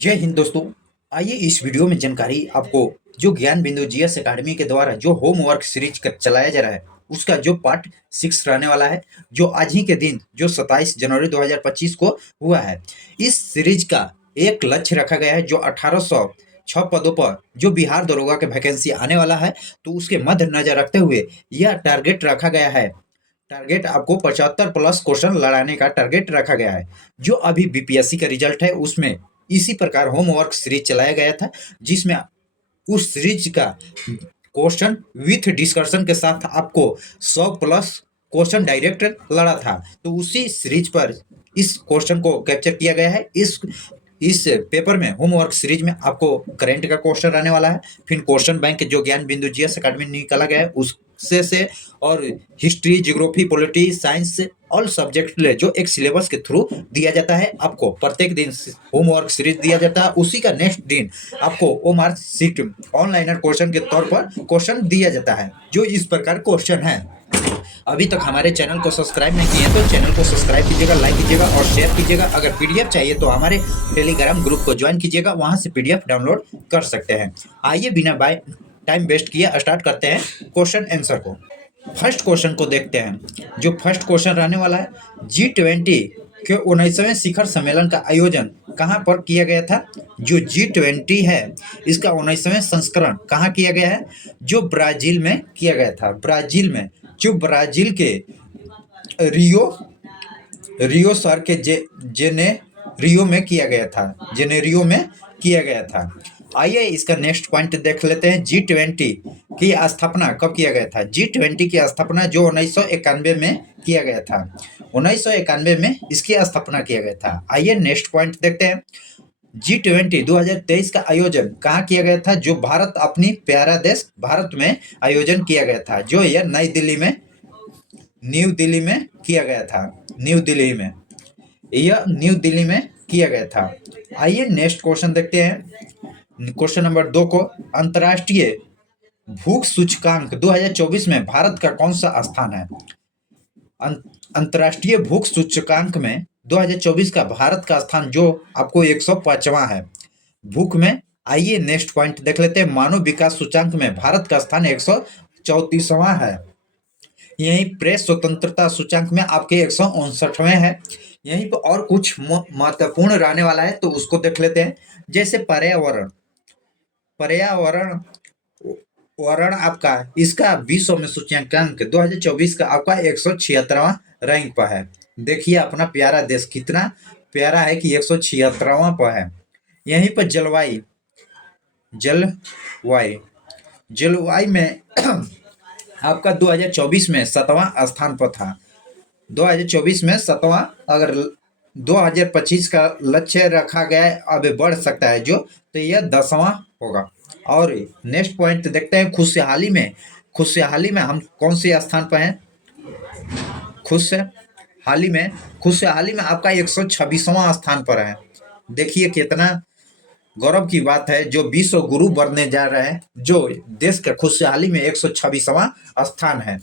जय हिंद दोस्तों। आइए इस वीडियो में जानकारी आपको जो ज्ञान बिंदु जीएस एकेडमी के द्वारा जो होमवर्क सीरीज चलाया जा रहा है उसका जो पार्ट 6 रहने वाला है, जो आज ही के दिन जो 27 जनवरी 2025 को हुआ है। इस सीरीज का एक लक्ष्य रखा गया है, जो 1806 पदों पर जो बिहार दरोगा के वैकेंसी आने वाला है, तो उसके मद्देनजर रखते हुए यह टारगेट रखा गया है। टारगेट आपको 75 प्लस क्वेश्चन लड़ाने का टारगेट रखा गया है। जो अभी बीपीएससी का रिजल्ट है उसमें इसी प्रकार होमवर्क सीरीज चलाया गया था, जिसमें उस सीरीज का क्वेश्चन विथ डिस्कशन के साथ आपको 100 प्लस क्वेश्चन डायरेक्ट लड़ा था। तो उसी सीरीज पर इस क्वेश्चन को कैप्चर किया गया है। इस पेपर में होमवर्क सीरीज में आपको करंट का क्वेश्चन रहने वाला है, फिर क्वेश्चन बैंक जो ज्ञान बिंदु जीएस एकेडमी निकाला गया है उससे से, और हिस्ट्री, ज्योग्राफी, पॉलिटी, साइंस से ऑल सब्जेक्ट ले जो एक सिलेबस के थ्रू दिया जाता है। आपको प्रत्येक दिन होमवर्क सीरीज दिया जाता है, उसी का नेक्स्ट दिन आपको ओ मार्क शीट ऑनलाइनर क्वेश्चन के तौर पर क्वेश्चन दिया जाता है। जो इस प्रकार क्वेश्चन है। अभी तक हमारे चैनल को सब्सक्राइब नहीं किए तो चैनल को सब्सक्राइब कीजिएगा, लाइक कीजिएगा और शेयर कीजिएगा। अगर पीडीएफ चाहिए तो हमारे टेलीग्राम ग्रुप को ज्वाइन कीजिएगा, वहां से पीडीएफ डाउनलोड कर सकते हैं। आइए बिना बाय टाइम वेस्ट किए स्टार्ट करते हैं क्वेश्चन आंसर को। फर्स्ट क्वेश्चन को देखते हैं। जो फर्स्ट क्वेश्चन रहने वाला है, G20 के 19वें शिखर सम्मेलन का आयोजन कहाँ पर किया गया था। जो G20 है इसका 19वें संस्करण कहाँ किया गया है, जो ब्राजील में किया गया था। ब्राजील में, जो ब्राजील के रियो शहर के जेनेरियो में किया गया था। जेनेरियो में किया गया था। आइए इसका नेक्स्ट पॉइंट देख लेते हैं। G20 की स्थापना कब किया गया था। G20 की स्थापना जो 1991 में किया गया था। 1991 में इसकी स्थापना किया गया था। आइए नेक्स्ट पॉइंट देखते हैं। G20 2023 का आयोजन कहाँ किया गया था। जो भारत, अपनी प्यारा देश भारत में आयोजन किया गया था। जो यह न्यू दिल्ली में किया गया था। न्यू दिल्ली में, यह न्यू दिल्ली में किया गया था। आइए नेक्स्ट क्वेश्चन देखते हैं। क्वेश्चन नंबर 2 को, अंतर्राष्ट्रीय भूख सूचकांक 2024 में भारत का कौन सा स्थान है। अंतर्राष्ट्रीय भूख सूचकांक में 2024 का भारत का स्थान जो आपको 105वां है भूख में। आइए नेक्स्ट पॉइंट देख लेते हैं। मानव विकास सूचकांक में भारत का स्थान 134वां है। यहीं प्रेस स्वतंत्रता सूचकांक में आपके 159वें है। यहीं पर और कुछ महत्वपूर्ण रहने वाला है, तो उसको देख लेते हैं। जैसे पर्यावरण आपका इसका विश्व में सूचकांक 2024 का आपका 176वां रैंक पर है। देखिए अपना प्यारा देश कितना प्यारा है कि 176वां पर है। यहीं पर जलवायु में आपका 2024 में 7वां स्थान पर था। 2024 में 7वां, अगर 2025 का लक्ष्य रखा गया है, अब बढ़ सकता है जो, तो यह 10वां होगा। और नेक्स्ट पॉइंट देखते हैं। खुशहाली में हम कौन से स्थान पर हैं। खुशहाली में आपका 126वां स्थान पर है। देखिए कितना गौरव की बात है, जो विश्व गुरु बनने जा रहे हैं, जो देश के खुशहाली में 126वां स्थान है।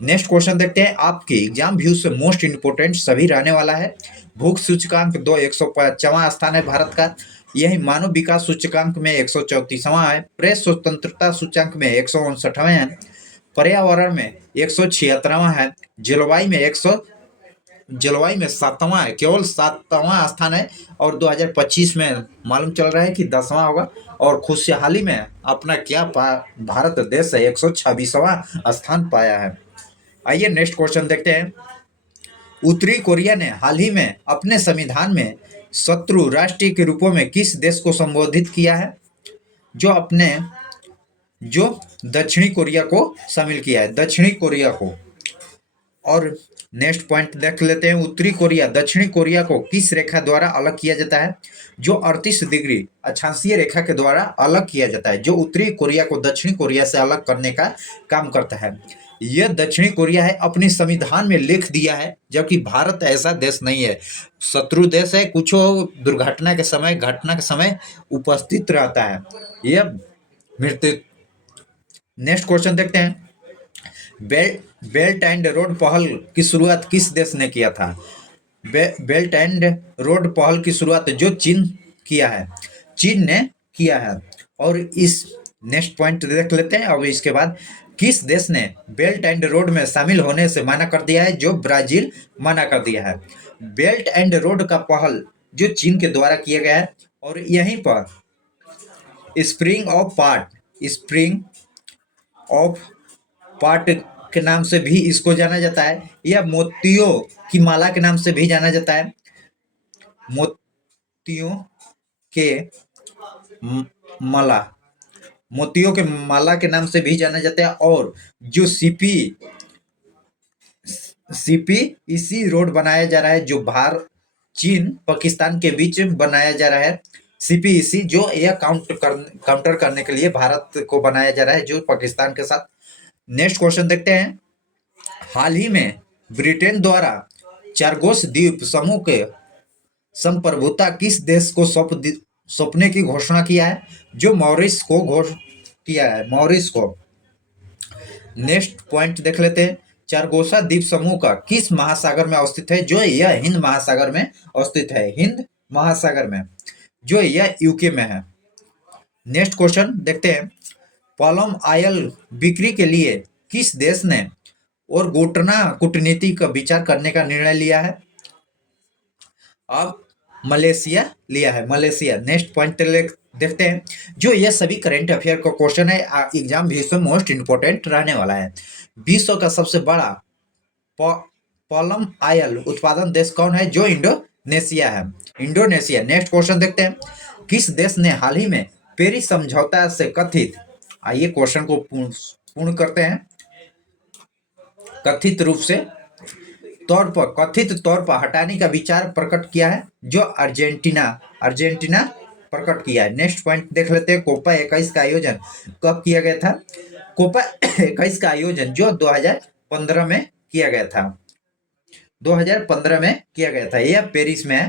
नेक्स्ट क्वेश्चन देखते हैं। आपके एग्जाम व्यू से मोस्ट इंपोर्टेंट सभी रहने वाला है। भूख सूचकांक 105वां स्थान है भारत का। यही मानव विकास सूचकांक में 134वां है। प्रेस स्वतंत्रता सूचकांक में 159वां है। पर्यावरण में 176वां है। जलवायु में 7वां है, केवल 7वां स्थान है। और 2025 में मालूम चल रहा है कि 10वां होगा। और खुशहाली में अपना क्या भारत देश है 126वां स्थान पाया है। आइए नेक्स्ट क्वेश्चन देखते हैं। उत्तरी कोरिया ने हाल ही में अपने संविधान में शत्रु राष्ट्र के रूपों में किस देश को संबोधित किया है। जो दक्षिणी कोरिया को शामिल किया है, दक्षिणी कोरिया को। और नेक्स्ट पॉइंट देख लेते हैं। उत्तरी कोरिया दक्षिणी कोरिया को किस रेखा द्वारा अलग किया जाता है। जो 38 डिग्री अक्षांशीय रेखा के द्वारा अलग किया जाता है, जो उत्तरी कोरिया को दक्षिणी कोरिया से अलग करने का काम करता है। यह दक्षिणी कोरिया है, अपने संविधान में लिख दिया है, जबकि भारत ऐसा देश नहीं है, शत्रु देश है। कुछ घटना के समय उपस्थित रहता है यह मृत्यु। नेक्स्ट क्वेश्चन देखते हैं। बेल्ट एंड रोड पहल की शुरुआत किस देश ने किया था। बेल्ट एंड रोड पहल की शुरुआत जो चीन किया है। चीन ने किया है। और इस नेक्स्ट पॉइंट देख लेते हैं। और इसके बाद किस देश ने बेल्ट एंड रोड में शामिल होने से मना कर दिया है? जो ब्राजील मना कर दिया है। बेल्ट एंड रोड का पहल जो चीन के द्वारा किया गया है। और यहीं पर स्प्रिंग ऑफ पार्ट के नाम से भी इसको जाना जाता है, या मोतियों की माला के नाम से भी जाना जाता है। मोतियों के माला मोतियों के माला के नाम से भी जाना जाता है। और जो सीपी इसी रोड बनाया जा रहा है, जो भारत चीन पाकिस्तान के बीच बनाया जा रहा है। सीपीईसी जो यह काउंटर करने के लिए भारत को बनाया जा रहा है, जो पाकिस्तान के साथ। नेक्स्ट क्वेश्चन देखते हैं। हाल ही में ब्रिटेन द्वारा चारगोस द्वीप समूह के संप्रभुता किस देश को सौंपने की घोषणा किया है? जो मॉरिस को किया है, मॉरिस को। नेक्स्ट पॉइंट देख लेते हैं। चारगोसा द्वीप समूह का किस महासागर में अवस्थित है? जो यह हिंद महासागर में अवस्थित है, हिंद महासागर में, जो यह यूके में है। नेक्स्ट क्वेश्चन देखते हैं। पाल्म ऑयल बिक्री के लिए किस देश ने और गोटना कूटनीति का विचार करने का निर्णय लिया है? अब मलेशिया लिया है, मलेशिया। नेक्स्ट पॉइंट देखते हैं। जो ये सभी करंट अफेयर का क्वेश्चन है, एग्जाम भी इसमें मोस्ट इंपोर्टेंट रहने वाला है। विश्व का सबसे बड़ा पाल्म ऑयल उत्पादन देश कौन है? जो इंडोनेशिया है, इंडोनेशिया। नेक्स्ट क्वेश्चन देखते हैं। किस देश ने हाल ही में पेरिस समझौता से कथित, आइए क्वेश्चन को पूर्ण करते हैं, कथित तौर पर हटाने का विचार प्रकट किया है? जो अर्जेंटीना प्रकट किया है। नेक्स्ट पॉइंट देख लेते हैं। कोपा 21 का आयोजन कब किया गया था? कोपा 21 का आयोजन जो 2015 में किया गया था, 2015 में किया गया था। यह पेरिस में है,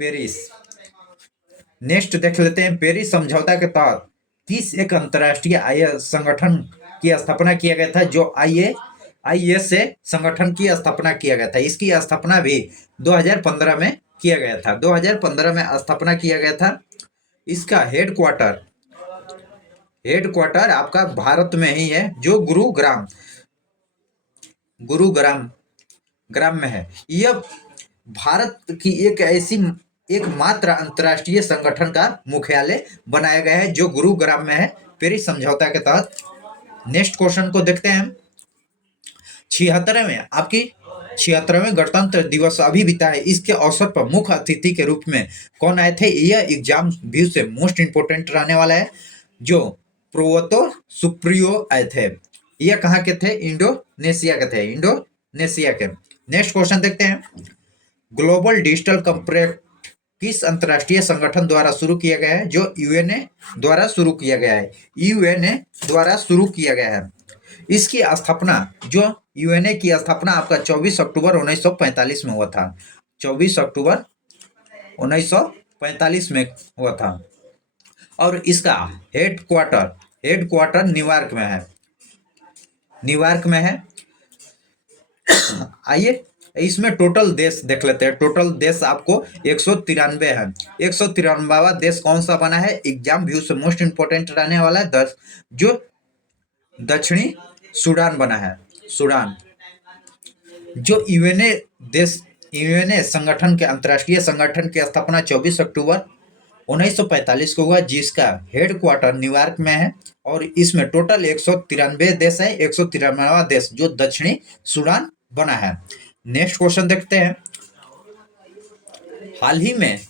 पेरिस। नेक्स्ट देख लेते हैं। पेरिस समझौता के तहत किस एक अंतर्राष्ट्रीय संगठन की स्थापना किया गया था? जो आईएसए संगठन की स्थापना किया गया था। इसकी स्थापना भी 2015 में किया गया था, 2015 में स्थापना किया गया था। इसका हेडक्वार्टर आपका भारत में ही है, जो गुरुग्राम में है। यह भारत की एकमात्र अंतर्राष्ट्रीय संगठन का मुख्यालय बनाया गया है, जो गुरुग्राम में है, पेरिस समझौता के तहत। नेक्स्ट क्वेश्चन को देखते हैं। 76वें गणतंत्र दिवस अभी बीता है। इसके अवसर पर मुख्य अतिथि के रूप में कौन आए थे? यह एग्जाम व्यू से मोस्ट इंपोर्टेंट रहने वाला है। जो प्रोवतो सुप्रियो आए थे। यह कहाँ के थे? इंडोनेशिया के थे, इंडोनेशिया के। नेक्स्ट क्वेश्चन देखते हैं। ग्लोबल डिजिटल कॉम्पैक्ट किस अंतर्राष्ट्रीय संगठन द्वारा शुरू किया गया है? जो यूएनए द्वारा शुरू किया गया है, यूएनए द्वारा शुरू किया गया है। इसकी स्थापना, जो यूएनए की स्थापना आपका 24 अक्टूबर 1945 में हुआ था, 24 अक्टूबर 1945 में हुआ था। और इसका हेडक्वार्टर न्यूयॉर्क में है। आइए इसमें टोटल देश देख लेते हैं। टोटल देश आपको 193 है। 193वां देश कौन सा बना है? एग्जाम व्यू से मोस्ट इंपोर्टेंट रहने वाला है। जो दक्षिणी सूडान बना है, सूडान। जो यूएनए संगठन के अंतर्राष्ट्रीय संगठन की स्थापना 24 अक्टूबर 1945 को हुआ, जिसका हेडक्वार्टर न्यूयॉर्क में है। और इसमें टोटल 193 देश है। 193वां देश जो दक्षिणी सूडान बना है। नेक्स्ट क्वेश्चन देखते हैं। हाल ही में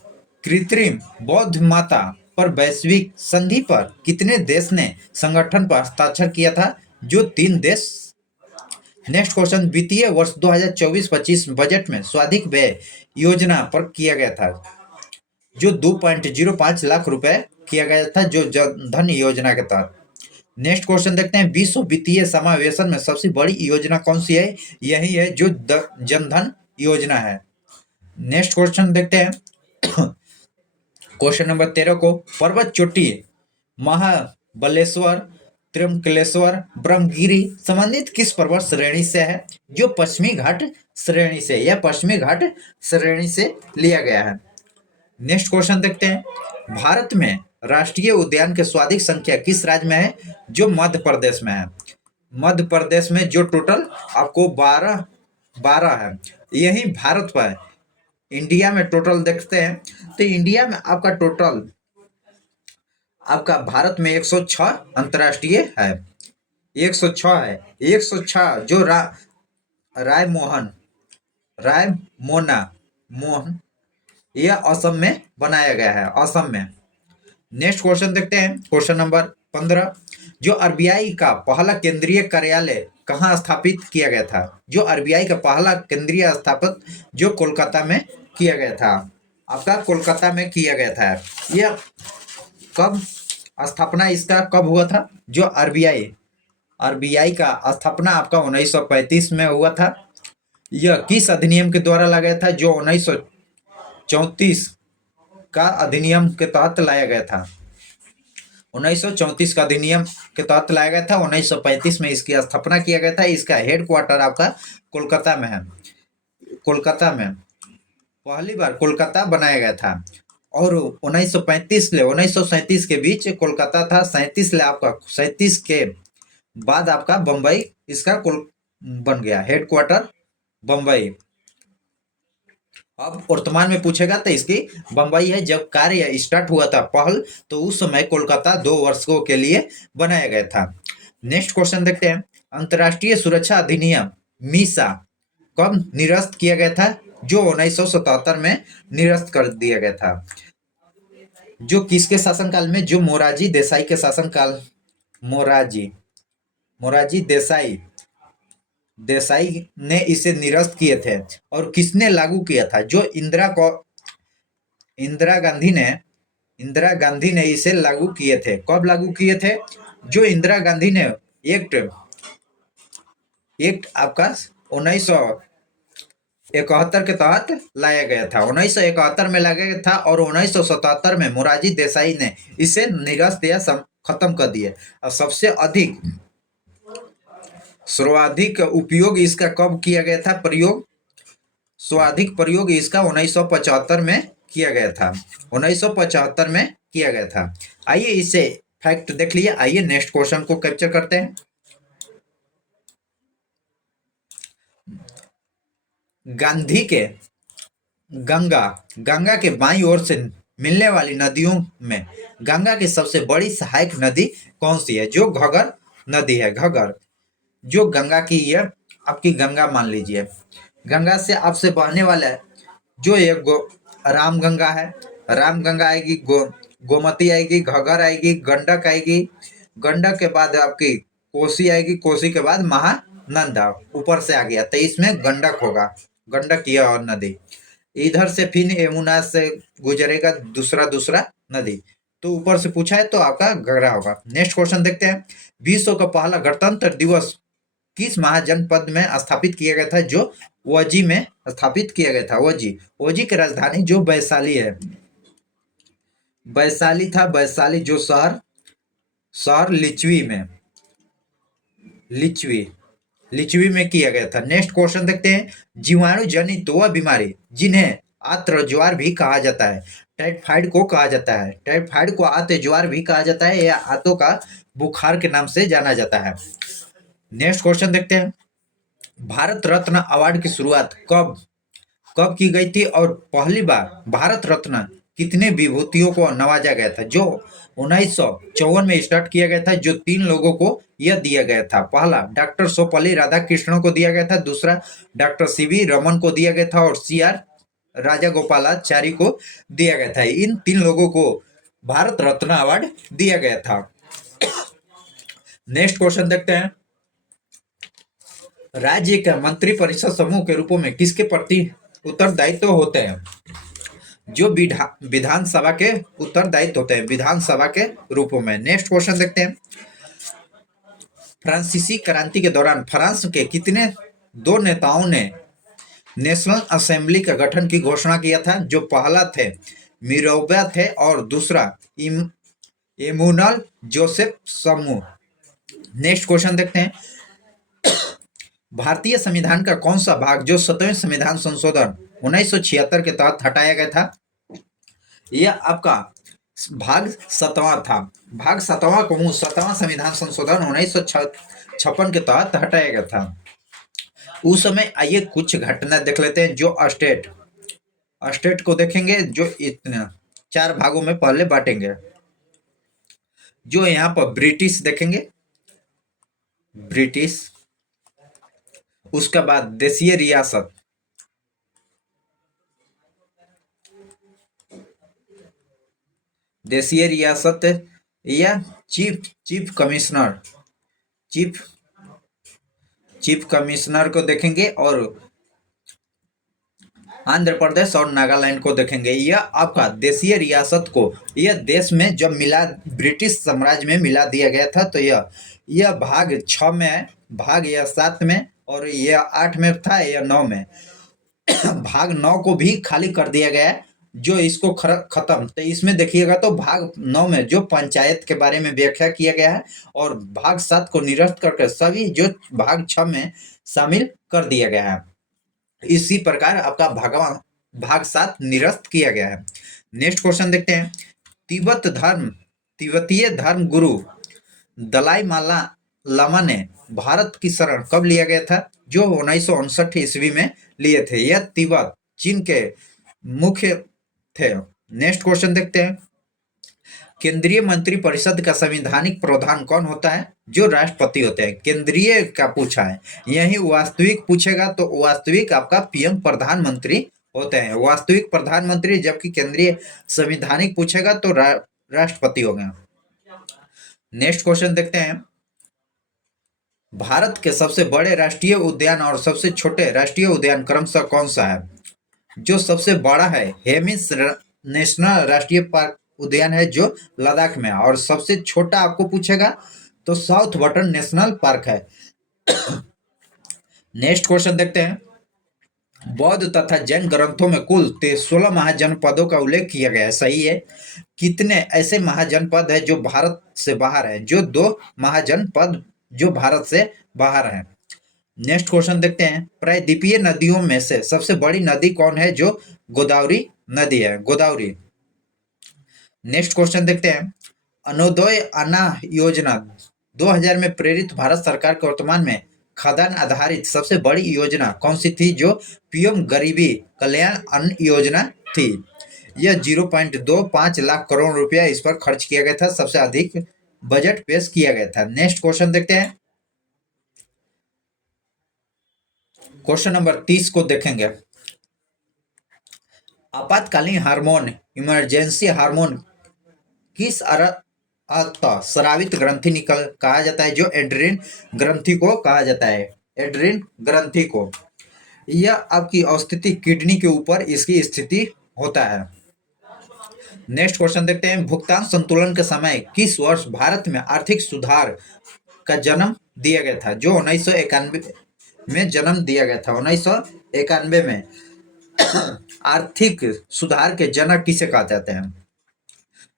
कृत्रिम बौद्ध माता पर वैश्विक संधि पर कितने देश ने संगठन पर हस्ताक्षर किया था? जो 3 देश। Next question. वित्तीय वर्ष 2024-25 बजट में स्वाधिक व्यय योजना पर किया गया था, जो 2.05 लाख रुपए किया गया था, जो जनधन योजना के तहत। नेक्स्ट क्वेश्चन देखते हैं। विश्व वित्तीय समावेशन में सबसे बड़ी योजना कौन सी है? यही है, जो जनधन योजना है। नेक्स्ट क्वेश्चन देखते हैं। क्वेश्चन नंबर 13 को। पर्वत चोटी महाबलेश्वर, त्र्यंबकेश्वर, ब्रह्मगिरी संबंधित किस पर्वत श्रेणी से है? जो पश्चिमी घाट श्रेणी से, यह पश्चिमी घाट श्रेणी से लिया गया है। नेक्स्ट क्वेश्चन देखते हैं, भारत में राष्ट्रीय उद्यान की सर्वाधिक संख्या किस राज्य में है? जो मध्य प्रदेश में है। मध्य प्रदेश में जो टोटल आपको 12 12 है। यही भारत पर इंडिया में टोटल देखते हैं तो इंडिया में आपका टोटल आपका भारत में 106 अंतर्राष्ट्रीय है। 106 है। 106 जो राय मोहन यह असम में बनाया गया है, असम में। नेक्स्ट क्वेश्चन देखते हैं, क्वेश्चन नंबर 15, जो आरबीआई का पहला केंद्रीय कार्यालय कहाँ स्थापित किया गया था? जो आरबीआई का पहला केंद्रीय स्थापित जो कोलकाता में किया गया था, आपका कोलकाता में किया गया था। यह कब स्थापना इसका कब हुआ था? जो आरबीआई का स्थापना आपका 1935 में हुआ था। यह किस अधिनियम के द्वारा लगाया था? जो 1934 का अधिनियम के तहत लाया गया था। 1934 का अधिनियम के तहत लाया गया था। 1935 में इसकी स्थापना किया गया था। इसका हेडक्वार्टर आपका कोलकाता में है। कोलकाता में पहली बार कोलकाता बनाया गया था और 1935 से 1937 के बीच कोलकाता था। 37 के बाद आपका बम्बई इसका बन गया, हेडक्वार्टर बम्बई। अब वर्तमान में पूछेगा तो इसकी बम्बई है। जब कार्य स्टार्ट हुआ था पहल, तो उस समय कोलकाता 2 वर्षों के लिए बनाया गया था। नेक्स्ट क्वेश्चन देखते हैं, अंतर्राष्ट्रीय सुरक्षा अधिनियम मीसा कब निरस्त किया गया था? जो 1977 में निरस्त कर दिया गया था। जो किसके शासनकाल में? जो मोरारजी देसाई के शासनकाल। मोरारजी देसाई ने इसे निरस्त किए थे। और किसने लागू किया था? जो इंदिरा गांधी ने इसे लागू किए थे। कब लागू किए थे? जो इंदिरा गांधी ने एक्ट आपका 1971 के तहत लाया गया था। 1971 में लाया गया था और 1977 में मोरारजी देसाई ने इसे निरस्त या खत्म कर दिया। और सबसे सर्वाधिक उपयोग इसका कब किया गया था? सर्वाधिक प्रयोग इसका 1975 में किया गया था। 1975 में किया गया था। आइए इसे फैक्ट देख लिए। आइए नेक्स्ट क्वेश्चन को कैप्चर करते हैं। गंगा के बाईं ओर से मिलने वाली नदियों में गंगा की सबसे बड़ी सहायक नदी कौन सी है? जो घगर नदी है। घगर जो गंगा की, ये आपकी गंगा मान लीजिए। गंगा से आपसे बहने वाला है जो एक राम गंगा है। राम गंगा आएगी, गोमती आएगी, घगर आएगी, गंडक आएगी। गंडक के बाद आपकी कोसी आएगी। कोसी के बाद महानंदा ऊपर से आ गया, तो इसमें गंडक होगा। गंडक यह और नदी। इधर से फिर यमुना से गुजरेगा दूसरा नदी। तो ऊपर से पूछा है तो आपका घगरा होगा। नेक्स्ट क्वेश्चन देखते हैं, विश्व का पहला गणतंत्र दिवस किस महाजनपद में स्थापित किया गया था? जो वजी में स्थापित किया गया था। वजी की राजधानी जो वैशाली है। वैशाली था। वैशाली जो शहर लिच्छवी में किया गया था। नेक्स्ट क्वेश्चन देखते हैं, जीवाणु जनित वह बीमारी जिन्हें आत्र ज्वार भी कहा जाता है, टाइफाइड को कहा जाता है। टाइफाइड को आत्र ज्वार भी कहा जाता है या आंतों का बुखार के नाम से जाना जाता है। नेक्स्ट क्वेश्चन देखते हैं, भारत रत्न अवार्ड की शुरुआत कब की गई थी और पहली बार भारत रत्न कितने विभूतियों को नवाजा गया था? जो 1954 में स्टार्ट किया गया था। जो 3 लोगों को यह दिया गया था। पहला डॉक्टर सर्वपल्ली राधाकृष्णन को दिया गया था। दूसरा डॉक्टर सीवी रमन को दिया गया था और सीआर राजागोपालाचारी को दिया गया था। इन 3 लोगों को भारत रत्न अवार्ड दिया गया था। नेक्स्ट क्वेश्चन देखते हैं, राज्य के मंत्री परिषद समूह के रूपों में किसके प्रति उत्तरदायित्व होते हैं? जो विधानसभा के उत्तरदायित्व होते हैं, विधानसभा के रूपों में। नेक्स्ट क्वेश्चन देखते हैं, फ्रांसीसी क्रांति के दौरान फ्रांस के कितने 2 नेताओं ने नेशनल असेंबली का गठन की घोषणा किया था? जो पहला थे मिरोबा थे और दूसरा इमूनल जोसेफ समूह। नेक्स्ट क्वेश्चन देखते हैं, भारतीय संविधान का कौन सा भाग जो 7वें संविधान संशोधन 1976 के तहत हटाया गया था? यह आपका भाग 7वां था। भाग 7वां को 7वां संविधान संशोधन 1956 के तहत हटाया गया था। उस समय आइए कुछ घटना देख लेते हैं। जो स्टेट स्टेट को देखेंगे, जो इतना 4 भागों में पहले बांटेंगे। जो यहाँ पर ब्रिटिश देखेंगे, ब्रिटिश, उसके बाद देशीय रियासत, देशीय रियासत या chief chief commissioner, chief chief commissioner को देखेंगे, और आंध्र प्रदेश और नागालैंड को देखेंगे। यह आपका देशीय रियासत को यह देश में जब मिला, ब्रिटिश साम्राज्य में मिला दिया गया था, तो यह भाग 6 में, भाग यह 7 में, और यह 8 में था, यह 9 में। भाग 9 को भी खाली कर दिया गया है, जो इसको खत्म। तो इसमें देखिएगा तो भाग 9 में जो पंचायत के बारे में व्याख्या किया गया है, और भाग 7 को निरस्त करके सभी जो भाग 6 में शामिल कर दिया गया है। इसी प्रकार आपका भाग 7 निरस्त किया गया है। नेक्स्ट क्वेश्चन देखते हैं। तिब्बतीय धर्म गुरु दलाई लामा ने भारत की शरण कब लिया गया था? जो 1959 ईस्वी में लिए थे। यह तिब्बत चीन के मुख्य थे। नेक्स्ट क्वेश्चन देखते हैं। केंद्रीय मंत्रिपरिषद का संवैधानिक प्रधान कौन होता है? जो राष्ट्रपति होते हैं। केंद्रीय का पूछा है, यही वास्तविक पूछेगा तो वास्तविक आपका पीएम प्रधानमंत्री होते हैं, वास्तविक प्रधानमंत्री। जबकि केंद्रीय संवैधानिक पूछेगा तो राष्ट्रपति हो गया। नेक्स्ट क्वेश्चन देखते हैं। भारत के सबसे बड़े राष्ट्रीय उद्यान और सबसे छोटे राष्ट्रीय उद्यान क्रमशः कौन सा है? जो सबसे बड़ा है हेमिस नेशनल राष्ट्रीय पार्क उद्यान है, जो लद्दाख में है, और सबसे छोटा आपको पूछेगा तो साउथ बटन नेशनल पार्क है। नेक्स्ट क्वेश्चन देखते हैं। बौद्ध तथा जैन ग्रंथों में कुल 16 महाजनपदों का उल्लेख किया गया है, सही है। कितने ऐसे महाजनपद है जो भारत से बाहर है? जो 2 महाजनपद जो भारत से बाहर है। नेक्स्ट क्वेश्चन देखते हैं। प्रायद्वीपीय नदियों में से सबसे बड़ी नदी कौन है? जो गोदावरी नदी है, गोदावरी। नेक्स्ट क्वेश्चन देखते हैं। अन्योदय अन्न योजना 2000 में प्रेरित भारत सरकार के वर्तमान में खाद्यान्न आधारित सबसे बड़ी योजना कौन सी थी? जो पीएम गरीबी कल्याण अन्न योजना थी। यह 0.25 लाख करोड़ रुपया इस पर खर्च किया गया था। सबसे अधिक बजट पेश किया गया था। नेक्स्ट क्वेश्चन देखते हैं। क्वेश्चन नंबर 30 को देखेंगे। आपातकालीन हार्मोन, इमरजेंसी हार्मोन किस स्रावित ग्रंथि निकल कहा जाता है? जो एड्रिन ग्रंथि को कहा जाता है, एड्रिन ग्रंथि को। यह आपकी स्थिति किडनी के ऊपर इसकी स्थिति होता है। नेक्स्ट क्वेश्चन देखते हैं। भुगतान संतुलन के समय किस वर्ष भारत में आर्थिक सुधार का जन्म दिया गया था? जो 1991 में जन्म दिया गया था। 1991 में आर्थिक सुधार के जनक किसे कहा जाते हैं?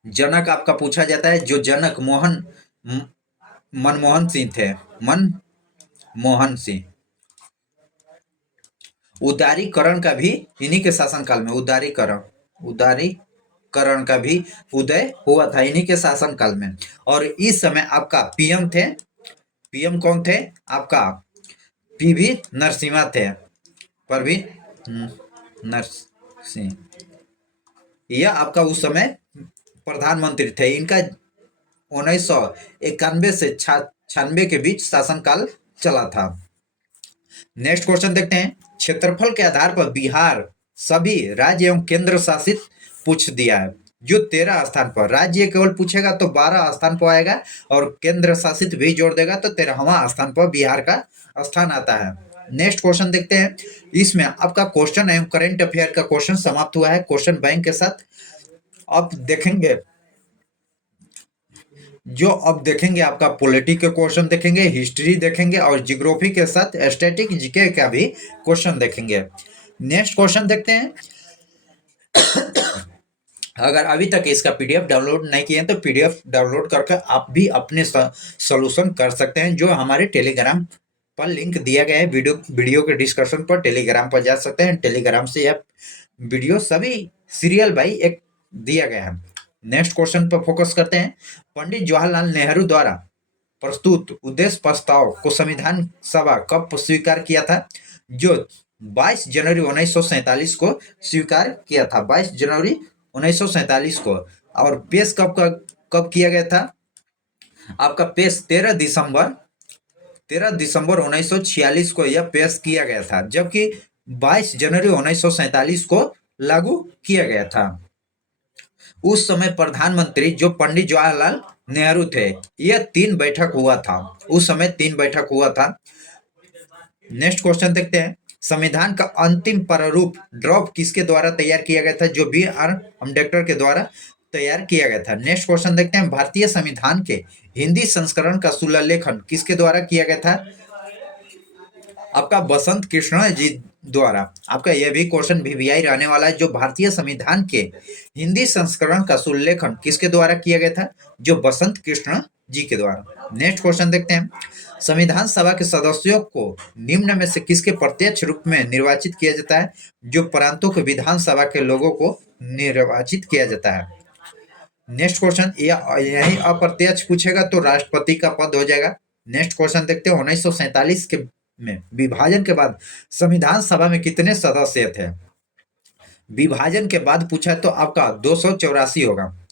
जनक आपका पूछा जाता है, जो जनक मनमोहन सिंह थे, मनमोहन सिंह। उदारीकरण का भी इन्हीं के शासनकाल में, उदारीकरण का भी उदय हुआ था इन्हीं के शासनकाल में। और इस समय आपका पीएम थे, पीएम कौन थे? आपका पीवी नरसिम्हा थे, पीवी नरसिंह। यह आपका उस समय प्रधानमंत्री थे। इनका 1991 से 96 के बीच शासनकाल चला था। नेक्स्ट क्वेश्चन देखते हैं। क्षेत्रफल के आधार पर बिहार सभी राज्य एवं केंद्र शासित पूछ दिया है। जो 13 स्थान पर, राज्य केवल पूछेगा तो 12 स्थान पर आएगा, और केंद्र शासित भी जोड़ देगा तो 13वां स्थान पर बिहार का स्थान आता है। नेक्स्ट क्वेश्चन देखते हैं। इसमें आपका क्वेश्चन एवं करंट अफेयर का क्वेश्चन समाप्त हुआ है क्वेश्चन बैंक के साथ। अब देखेंगे आपका पॉलिटिक्स के क्वेश्चन देखेंगे, हिस्ट्री देखेंगे, और जियोग्राफी के साथ स्टैटिक जीके का भी क्वेश्चन देखेंगे। नेक्स्ट क्वेश्चन देखते हैं। अगर अभी तक इसका पीडीएफ डाउनलोड नहीं किए हैं तो पीडीएफ डाउनलोड करके आप भी अपने सॉल्यूशन कर सकते हैं, जो हमारे टेलीग्राम पर लिंक दिया गया है। वीडियो के डिस्क्रिप्शन पर टेलीग्राम पर जा सकते हैं। टेलीग्राम से आप वीडियो सभी सीरियल बाई एक दिया गया है। नेक्स्ट क्वेश्चन पर फोकस करते हैं। पंडित जवाहरलाल नेहरू द्वारा प्रस्तुत उद्देश्य प्रस्ताव को संविधान सभा कब स्वीकार किया था? जो 22 जनवरी 1947 को स्वीकार किया था, 22 जनवरी 1947 को। और पेश कब किया गया था? आपका पेश 13 दिसंबर 1946 को यह पेश किया गया था, जबकि 22 जनवरी 1947 को लागू किया गया था। उस समय प्रधानमंत्री जो पंडित जवाहरलाल नेहरू थे। यह 3 बैठक हुआ था, उस समय 3 बैठक हुआ था। नेक्स्ट क्वेश्चन देखते हैं। संविधान का अंतिम प्रारूप ड्राफ्ट किसके द्वारा तैयार किया गया था? जो बी.आर. अम्बेडकर के द्वारा तैयार किया गया था। नेक्स्ट क्वेश्चन देखते हैं। भारतीय संविधान के हिंदी संस्करण का शिलालेखन किसके द्वारा किया गया था? आपका बसंत कृष्ण जी द्वारा। आपका यह भी क्वेश्चन वीवीआई रहने वाला है। जो भारतीय संविधान के हिंदी संस्करण का उल्लेखन किसके द्वारा किया गया था? जो बसंत कृष्ण जी के द्वारा। नेक्स्ट क्वेश्चन देखते हैं। संविधान सभा के सदस्यों को निम्न में से किसके प्रत्यक्ष रूप में निर्वाचित किया जाता है? जो प्रांतों के विधानसभा के लोगों को निर्वाचित किया जाता है। नेक्स्ट क्वेश्चन, यही अप्रत्यक्ष पूछेगा तो राष्ट्रपति का पद हो जाएगा। नेक्स्ट क्वेश्चन देखते हैं। 1947 के में विभाजन के बाद संविधान सभा में कितने सदस्य थे? विभाजन के बाद पूछा तो आपका 284 होगा,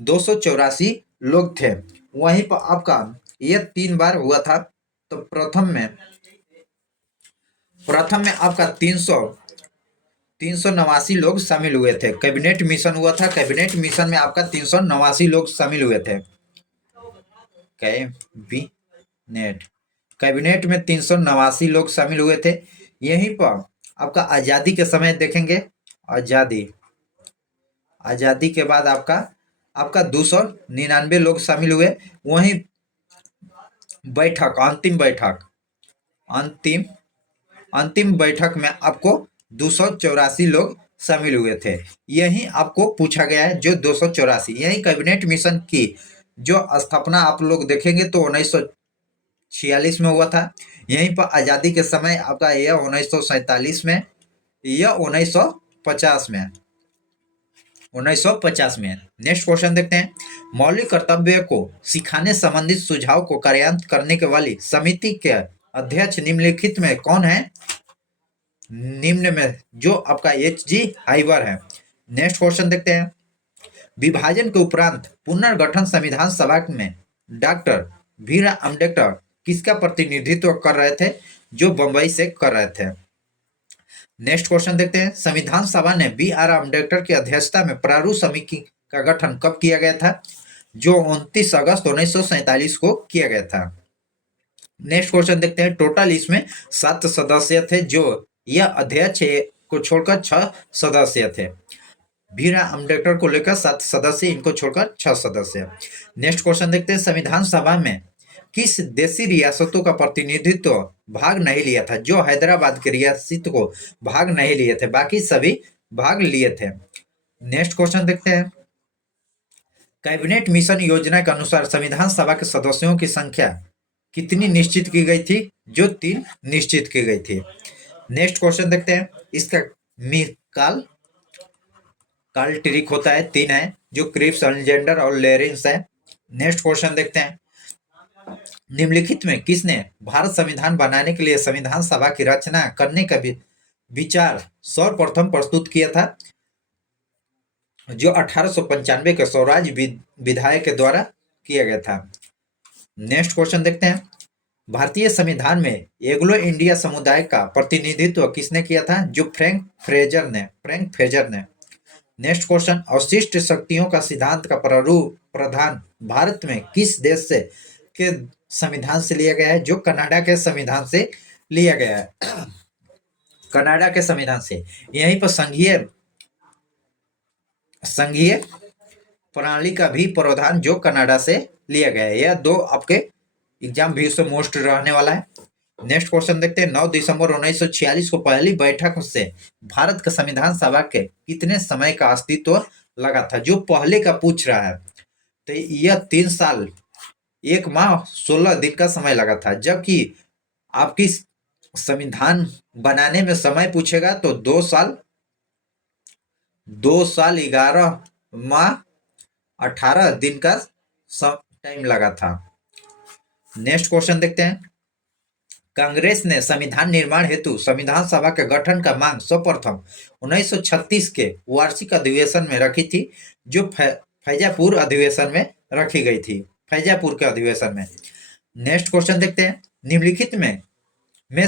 284 लोग थे। वहीं पर आपका यह 3 बार हुआ था। तो प्रथम में आपका 389 लोग शामिल हुए थे। कैबिनेट मिशन हुआ था, कैबिनेट मिशन में आपका 389 लोग शामिल हुए थे। कैबिनेट में 389 लोग शामिल हुए थे। यहीं पर आपका आजादी के समय देखेंगे। आजादी के बाद आपका 299 लोग शामिल हुए। वहीं अंतिम बैठक में आपको 284 लोग शामिल हुए थे। यही आपको पूछा गया है, जो 284। यही कैबिनेट मिशन की जो स्थापना आप लोग देखेंगे तो 1946 में हुआ था। यहीं पर आजादी के समय आपका यह 1947 में, यह 1950 में। नेक्स्ट क्वेश्चन देखते हैं। मौलिक कर्तव्य को सिखाने संबंधित सुझाव को कार्यान्वित करने के वाली समिति के अध्यक्ष निम्नलिखित में कौन है? निम्न में जो आपका H.G. हाइवर है। नेक्स्ट क्वेश्चन देखते हैं। विभाजन के उपरांत पुनर्गठन संविधान सभा में डॉक्टर भीमराव अम्बेडकर किसका प्रतिनिधित्व कर रहे थे? जो बंबई से कर रहे थे। नेक्स्ट क्वेश्चन देखते हैं। संविधान सभा ने बी.आर. अम्बेडकर की अध्यक्षता में प्रारूप समिति का गठन कब किया गया था? जो 29 अगस्त 1947 को किया गया था। नेक्स्ट क्वेश्चन देखते हैं। टोटल इसमें 7 सदस्य थे, जो यह अध्यक्ष को छोड़कर 6 सदस्य थे। भीमराव अम्बेडकर को लेकर 7 सदस्य, इनको छोड़कर 6 सदस्य। नेक्स्ट क्वेश्चन देखते हैं। संविधान सभा में किस देशी रियासतों का प्रतिनिधित्व भाग नहीं लिया था? जो हैदराबाद की रियासत को भाग नहीं लिए थे, बाकी सभी भाग लिए थे। नेक्स्ट क्वेश्चन देखते हैं। कैबिनेट मिशन योजना के अनुसार संविधान सभा के सदस्यों की संख्या कितनी निश्चित की गई थी? जो 3 निश्चित की गई थी। नेक्स्ट क्वेश्चन देखते हैं। इसका काल ट्रिक होता है, 3 है, जो क्रिप्स, अलेक्जेंडर और लेरिंस है। नेक्स्ट क्वेश्चन देखते हैं। निम्नलिखित में किसने भारत संविधान बनाने के लिए संविधान सभा की रचना करने का विचार सर्वप्रथम प्रस्तुत किया था? जो 1895 के स्वराज विधायक के द्वारा किया गया था। नेक्स्ट क्वेश्चन देखते हैं। भारतीय संविधान में एंग्लो इंडिया समुदाय का प्रतिनिधित्व किसने किया था? जो फ्रैंक फ्रेजर ने। Next question. अवशिष्ट शक्तियों का सिद्धांत का प्रारूप प्रधान भारत में किस देश से के संविधान से लिया गया है? जो कनाडा के संविधान से लिया गया है। कनाडा के संविधान से। यहीं पर संघीय प्रणाली का भी प्रावधान जो कनाडा से लिया गया है। यह 2 आपके एग्जाम भी उससे मोस्ट रहने वाला है। नेक्स्ट क्वेश्चन देखते हैं। 9 दिसंबर 1946 को पहली बैठक से भारत का संविधान सभा के कितने समय का अस्तित्व लगा था? जो पहले का पूछ रहा है तो यह 3 साल 1 माह 16 दिन का समय लगा था। जबकि आपकी संविधान बनाने में समय पूछेगा तो 2 साल 11 माह 18 दिन का टाइम लगा था। नेक्स्ट क्वेश्चन देखते हैं। कांग्रेस ने संविधान निर्माण हेतु संविधान सभा के गठन का मांग सर्वप्रथम 1936 के वार्षिक अधिवेशन में रखी थी, जो फैजापुर अधिवेशन में रखी गई थी, फैजापुर के अधिवेशन में। नेक्स्ट क्वेश्चन देखते हैं। निम्नलिखित में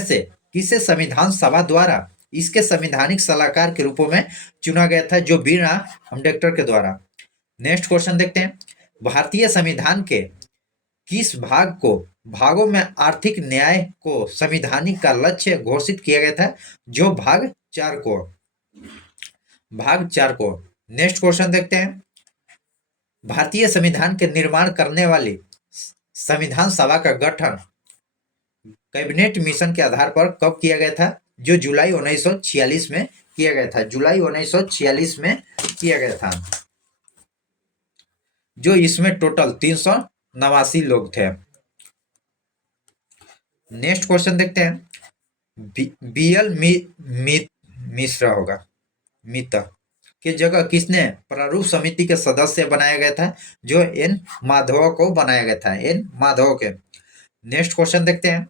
से किसे संविधान सभा द्वारा इसके संवैधानिक सलाहकार के रूप में चुना गया था, जो बी आर अम्बेडकर के द्वारा। नेक्स्ट क्वेश्चन देखते हैं। भारतीय संविधान के किस भागों में आर्थिक न्याय को संवैधानिक का लक्ष्य घोषित किया गया था, जो भाग 4 को। नेक्स्ट क्वेश्चन देखते हैं। भारतीय संविधान के निर्माण करने वाली संविधान सभा का गठन कैबिनेट मिशन के आधार पर कब किया गया था, जो जुलाई 1946 में किया गया था, जुलाई 1946 में किया गया था, जो इसमें टोटल 389 लोग थे। नेक्स्ट क्वेश्चन देखते हैं। बीएल मिश्रा होगा, मिता की जगह किसने प्रारूप समिति के सदस्य बनाया गया था, जो एन माधव को बनाया गया था, एन माधव के। नेक्स्ट क्वेश्चन देखते हैं।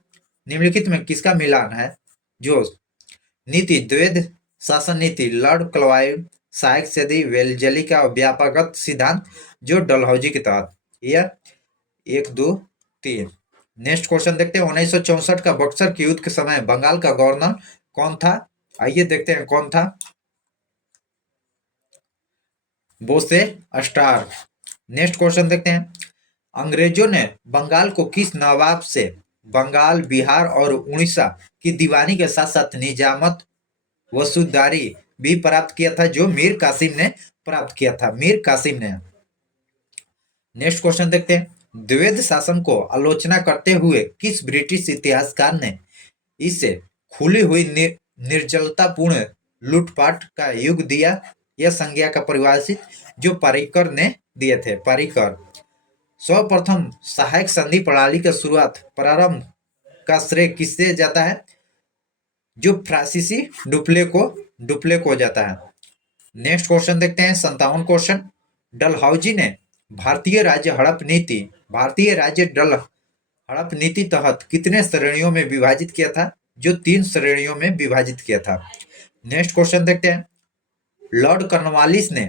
निम्नलिखित में किसका मिलान है, जो नीति द्वैध शासन नीति लॉर्ड क्लाइव सहायक सदी वेलजली का व्यापकगत सिद्धांत, जो डलहौजी के तहत। यह 1 2 3। नेक्स्ट क्वेश्चन देखते हैं। 1964 का बक्सर के युद्ध के समय बंगाल का गवर्नर कौन था, आइए देखते हैं कौन था, बोसे स्टार। नेक्स्ट क्वेश्चन देखते हैं। अंग्रेजों ने बंगाल को किस नवाब से बंगाल, बिहार और उड़ीसा की दीवानी के साथ साथ निजामत वसूलदारी भी प्राप्त किया था, जो मीर कासिम ने प्राप्त किया था, मीर कासिम ने। नेक्स्ट क्वेश्चन देखते हैं। द्वैध शासन को आलोचना करते हुए किस ब्रिटिश इतिहासकार ने इसे खुली हुई निर्जलतापूर्ण लूटपाट का युग दिया, यह संज्ञा का परिभाषित, जो पारिकर ने दिए थे, पारिकर। सर्वप्रथम सहायक संधि प्रणाली का शुरुआत प्रारंभ का श्रेय किससे जाता है, जो फ्रांसीसी डुप्ले को जाता है। नेक्स्ट क्वेश्चन देखते हैं। 57 क्वेश्चन। डलहौजी ने भारतीय राज्य हड़प नीति तहत कितने श्रेणियों में विभाजित किया था, जो 3 श्रेणियों में विभाजित किया था। नेक्स्ट क्वेश्चन देखते हैं। लॉर्ड कॉर्नवालिस ने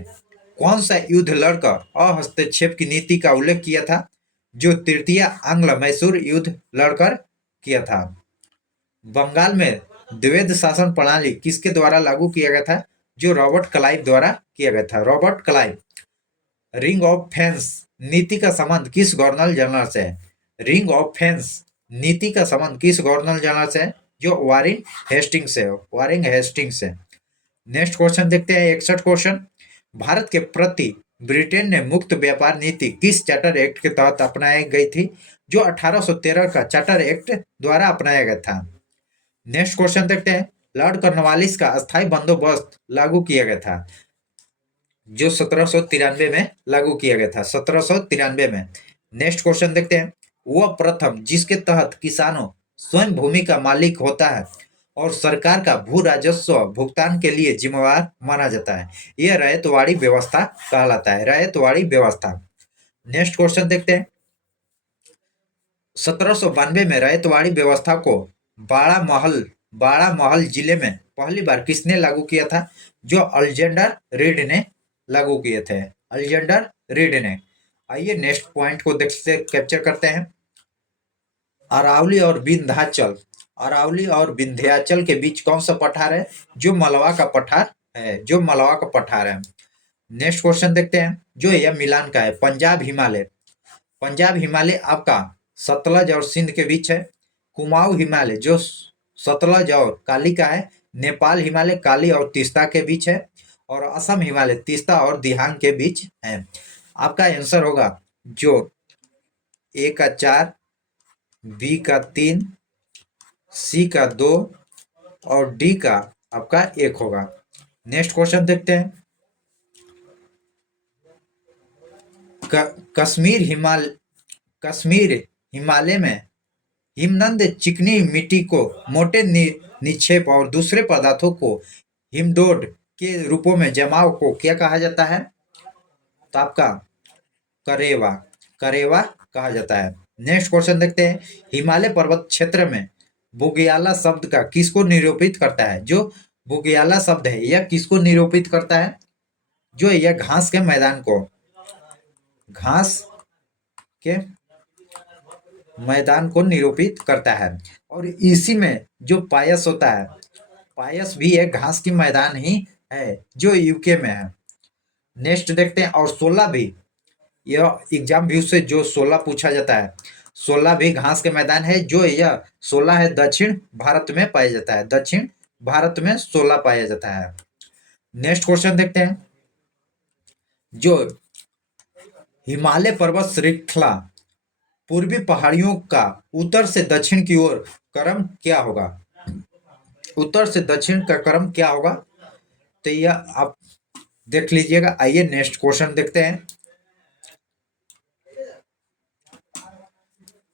कौन सा युद्ध लड़कर अहस्तक्षेप की नीति का उल्लेख किया था, जो तृतीय आंग्ल मैसूर युद्ध लड़कर किया था। बंगाल में द्वैध शासन प्रणाली किसके द्वारा लागू किया गया था, जो रॉबर्ट क्लाइव द्वारा किया गया था, Robert Clive. Ring of fence नीति का संबंध किस गवर्नर जनरल से है, रिंग ऑफ फेंस नीति का संबंध किस गवर्नर जनरल से है, जो वारिंग हेस्टिंग्स से। नेक्स्ट क्वेश्चन देखते हैं। 61 क्वेश्चन। भारत के प्रति ब्रिटेन ने मुक्त व्यापार नीति किस चार्टर एक्ट के तहत अपनाई गई थी, जो 1813 का चार्टर एक्ट द्वारा अपनाया गया था। नेक्स्ट क्वेश्चन देखते हैं। लॉर्ड कॉर्नवालिस का अस्थायी बंदोबस्त लागू किया गया था, जो 1793 में लागू किया गया था, 1793 में। नेक्स्ट क्वेश्चन देखते हैं। वह प्रथम जिसके तहत किसानों स्वयं भूमि का मालिक होता है और सरकार का भू राजस्व भुगतान के लिए जिम्मेवार माना जाता है, यह रैयतवाड़ी व्यवस्था कहलाता है, रैयतवाड़ी व्यवस्था। नेक्स्ट क्वेश्चन देखते हैं। 1792 में रैयतवाड़ी व्यवस्था को बाड़ा महल जिले में पहली बार किसने लागू किया था, जो अलेक्जेंडर रीड ने लागू किए थे, अलेक्जेंडर रीड ने। आइए नेक्स्ट पॉइंट को देखते कैप्चर करते हैं। अरावली और विंध्याचल के बीच कौन सा पठार है, जो मालवा का पठार है, जो मालवा का पठार है। नेक्स्ट क्वेश्चन देखते हैं, जो यह मिलान का है। पंजाब हिमालय आपका सतलज और सिंध के बीच है। कुमाऊं हिमालय जो सतलज और काली का है। नेपाल हिमालय काली और तीस्ता के बीच है। और असम हिमालय तीस्ता और दिहांग के बीच है। आपका आंसर होगा जो ए का 4, बी का 3, सी का 2 और डी का आपका 1 होगा। नेक्स्ट क्वेश्चन देखते हैं। कश्मीर हिमालय में हिमनद चिकनी मिट्टी को मोटे निक्षेप और दूसरे पदार्थों को हिमडोड के रूपों में जमाव को क्या कहा जाता है, तो आपका करेवा, करेवा कहा जाता है। नेक्स्ट क्वेश्चन देखते हैं, हिमालय पर्वत क्षेत्र में बुग्याला शब्द का किसको निरूपित करता है? जो बुग्याला शब्द है यह किसको निरूपित करता है? जो यह घास के मैदान को, घास के मैदान को निरूपित करता है। और इसी में जो पायस होता है, पायस भी एक घास की मैदान ही है जो यूके में है। नेक्स्ट देखते हैं, और 16 भी, यह एग्जाम व्यू से जो 16 पूछा जाता है, 16 भी घास के मैदान है। जो यह 16 है दक्षिण भारत में पाया जाता है, दक्षिण भारत में 16 पाया जाता है। नेक्स्ट क्वेश्चन देखते हैं, जो हिमालय पर्वत श्रृंखला पूर्वी पहाड़ियों का उत्तर से दक्षिण की ओर क्रम क्या होगा? उत्तर से दक्षिण का क्रम क्या होगा? तो यह आप देख लीजिएगा। आइए नेक्स्ट क्वेश्चन देखते हैं।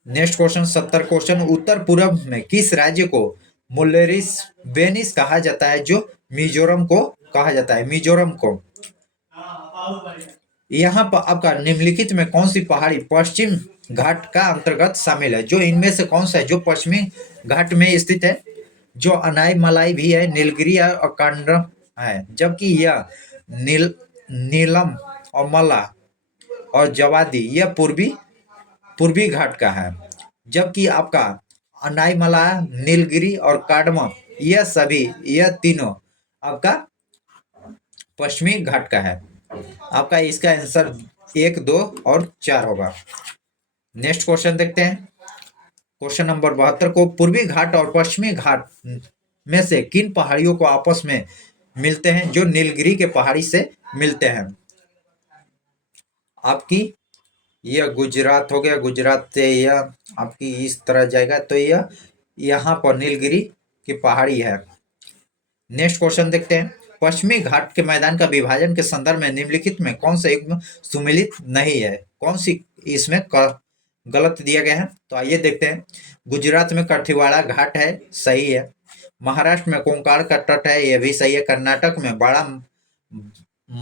नेक्स्ट क्वेश्चन 70 क्वेश्चन, उत्तर पूर्व में किस राज्य को मुल्लेरिस बेनिस कहा जाता है? जो मिजोरम को कहा जाता है, मिजोरम को। यहाँ पर आपका निम्नलिखित में कौन सी पहाड़ी पश्चिम घाट का अंतर्गत शामिल है? जो इनमें से कौन सा है जो पश्चिमी घाट में स्थित है? जो अनाई मलाई भी है, नीलगिरी और कांडम है। जबकि यह नीलम और मला और जवादी यह पूर्वी घाट का है। जबकि आपका अनाईमला, नीलगिरी और कार्डमम यह तीनों आपका पश्चिमी घाट का है। आपका इसका आंसर 1, 2 और 4 होगा। नेक्स्ट क्वेश्चन देखते हैं, क्वेश्चन नंबर 72 को, पूर्वी घाट और पश्चिमी घाट में से किन पहाड़ियों को आपस में मिलते हैं? जो नीलगिरी के पहाड़ी से मिलते हैं। आपकी यह गुजरात हो गया, गुजरात से यह आपकी इस तरह जाएगा, तो यह यहाँ पर नीलगिरी की पहाड़ी है। नेक्स्ट क्वेश्चन देखते हैं, पश्चिमी घाट के मैदान का विभाजन के संदर्भ में निम्नलिखित में कौन सा युग्म सुमेलित नहीं है? कौन सी इसमें गलत दिया गया है? तो आइए देखते हैं। गुजरात में कठिवाड़ा घाट है, सही है। महाराष्ट्र में कोंकाड़ का तट है, यह भी सही है। कर्नाटक में बड़ा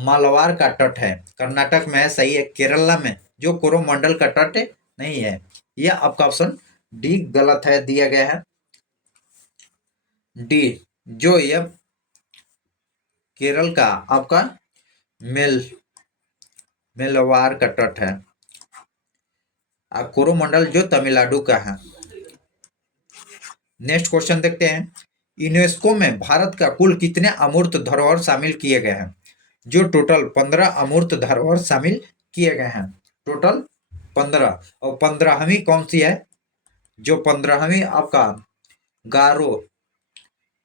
मालवार का तट है, कर्नाटक में है, सही है। केरला में जो कोरोमंडल का तट नहीं है, यह आपका ऑप्शन डी गलत है, दिया गया है डी, जो यह केरल का आपका मेलवार का तट है। कोरोमंडल जो तमिलनाडु का है। नेक्स्ट क्वेश्चन देखते हैं, यूनेस्को में भारत का कुल कितने अमूर्त धरोहर शामिल किए गए हैं? जो टोटल 15 अमूर्त धरोहर शामिल किए गए हैं, टोटल 15। और 15वीं कौन सी है? जो 15वीं आपका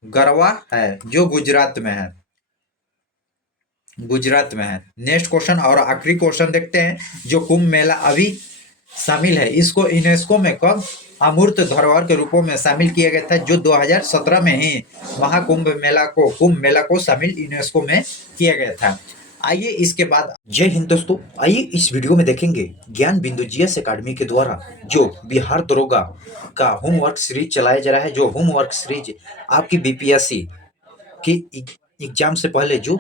गरवा है, जो गुजरात में है, गुजरात में है। नेक्स्ट क्वेश्चन और आखिरी क्वेश्चन देखते हैं, जो कुंभ मेला अभी शामिल है, इसको यूनेस्को में कब अमूर्त धरोहर के रूपों में शामिल किया गया था? जो 2017 में ही कुंभ मेला को शामिल यूनेस्को में किया गया था। आइए इसके बाद, जय हिंद दोस्तों, आइए इस वीडियो में देखेंगे ज्ञान बिंदु जीएस एकेडमी के द्वारा जो बिहार दरोगा का होमवर्क सीरीज चलाया जा रहा है। जो होमवर्क सीरीज आपकी बीपीएससी की एग्जाम से पहले जो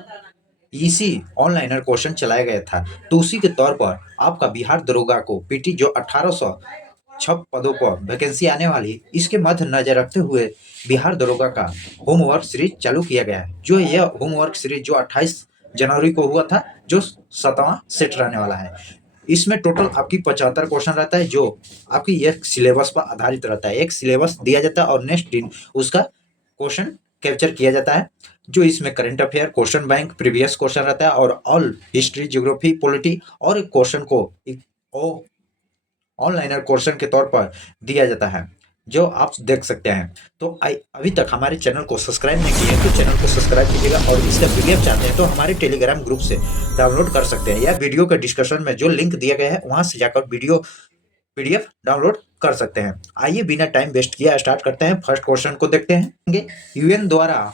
इसी ऑनलाइनर क्वेश्चन चलाया गया था, तो उसी के तौर पर आपका बिहार दरोगा को पीटी जो 1806 पदों पर वैकेंसी आने वाली, इसके मद्देनजर रखते हुए बिहार दरोगा का होमवर्क सीरीज चालू किया गया है। जो यह होमवर्क सीरीज जो 28 जनवरी को हुआ था, जो 7वां सेट रहने वाला है। इसमें टोटल आपकी 75 क्वेश्चन रहता है, जो आपकी एक सिलेबस पर आधारित रहता है। एक सिलेबस दिया जाता है और नेक्स्ट दिन उसका क्वेश्चन कैप्चर किया जाता है। जो इसमें current affair, question bank, previous question रहता है और ऑल हिस्ट्री, ज्योग्राफी, पॉलिटी और एक क्वेश्चन को ऑनलाइनर क्वेश्चन के तौर पर दिया जाता है, जो आप देख सकते हैं। तो अभी तक हमारे चैनल को सब्सक्राइब नहीं किए तो चैनल को सब्सक्राइब कीजिएगा, और इसका पीडीएफ चाहते हैं तो हमारे टेलीग्राम ग्रुप से डाउनलोड कर सकते हैं, या वीडियो के डिस्क्रिप्शन में जो लिंक दिया गया है वहां से जाकर वीडियो पीडीएफ डाउनलोड कर सकते हैं। आइए बिना टाइम वेस्ट किया स्टार्ट करते हैं। फर्स्ट क्वेश्चन को देखते हैं। यूएन द्वारा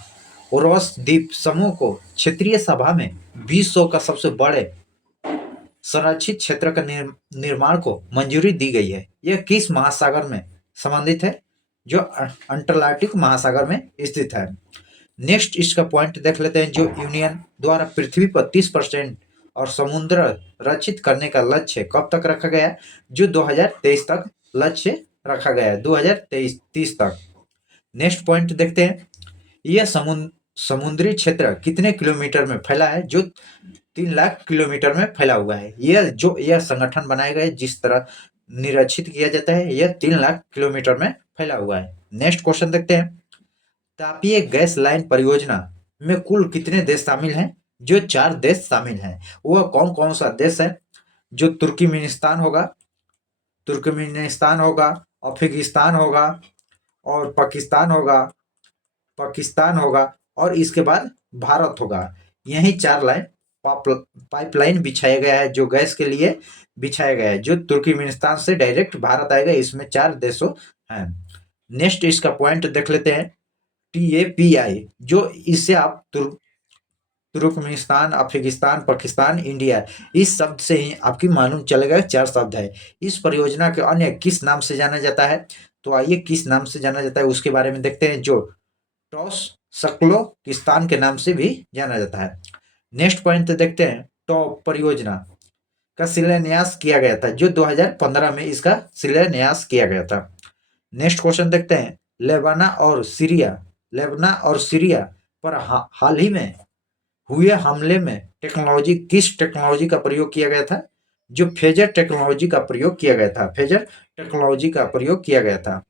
ओरोस द्वीप समूह को क्षेत्रीय सभा में विश्व का सबसे बड़े संरक्षित क्षेत्र का निर्माण को मंजूरी दी गई है। यह किस महासागर में संबंधित है? जो अंटार्कटिक महासागर में स्थित है। नेक्स्ट इसका पॉइंट देख लेते हैं। जो यूनियन द्वारा पृथ्वी पर 30% और समुद्र रक्षित करने का लक्ष्य कब तक रखा गया है? जो 2023 तक लक्ष्य रखा गया है, 2023-30 तक। नेक्स्ट पॉइंट देखते हैं, यह समुद्री क्षेत्र कितने किलोमीटर में फैला है? जो 3 लाख किलोमीटर में फैला हुआ है। यह संगठन बनाया गया है, जिस तरह निरीक्षित किया जाता है, यह 3 लाख किलोमीटर में फैला हुआ है। नेक्स्ट क्वेश्चन देखते हैं, तापीय गैस लाइन परियोजना में कुल कितने देश शामिल हैं? जो 4 देश शामिल हैं। वह कौन कौन सा देश है? जो तुर्कमेनिस्तान होगा, अफगानिस्तान होगा और पाकिस्तान होगा और इसके बाद भारत होगा। यही 4 लाइन पाइपलाइन बिछाया गया है, जो गैस के लिए बिछाया गया है, जो तुर्कमेनिस्तान से डायरेक्ट भारत आएगा। इसमें 4 देशों हैं। नेक्स्ट इसका पॉइंट देख लेते हैं, TAPI, जो इससे आप तुर्कमेनिस्तान, अफगानिस्तान, पाकिस्तान, इंडिया, इस शब्द से ही आपकी मालूम चलेगा 4 शब्द है। इस परियोजना के अन्य किस नाम से जाना जाता है? तो आइए किस नाम से जाना जाता है उसके बारे में देखते हैं, जो टॉसक्लोकिस्तान के नाम से भी जाना जाता है। नेक्स्ट पॉइंट देखते हैं, टॉप परियोजना का शिलान्यास किया गया था, जो 2015 में इसका शिलान्यास किया गया था। नेक्स्ट क्वेश्चन देखते हैं, लेबनान और सीरिया पर हाल ही में हुए हमले में किस टेक्नोलॉजी का प्रयोग किया गया था? जो फेजर टेक्नोलॉजी का प्रयोग किया गया था।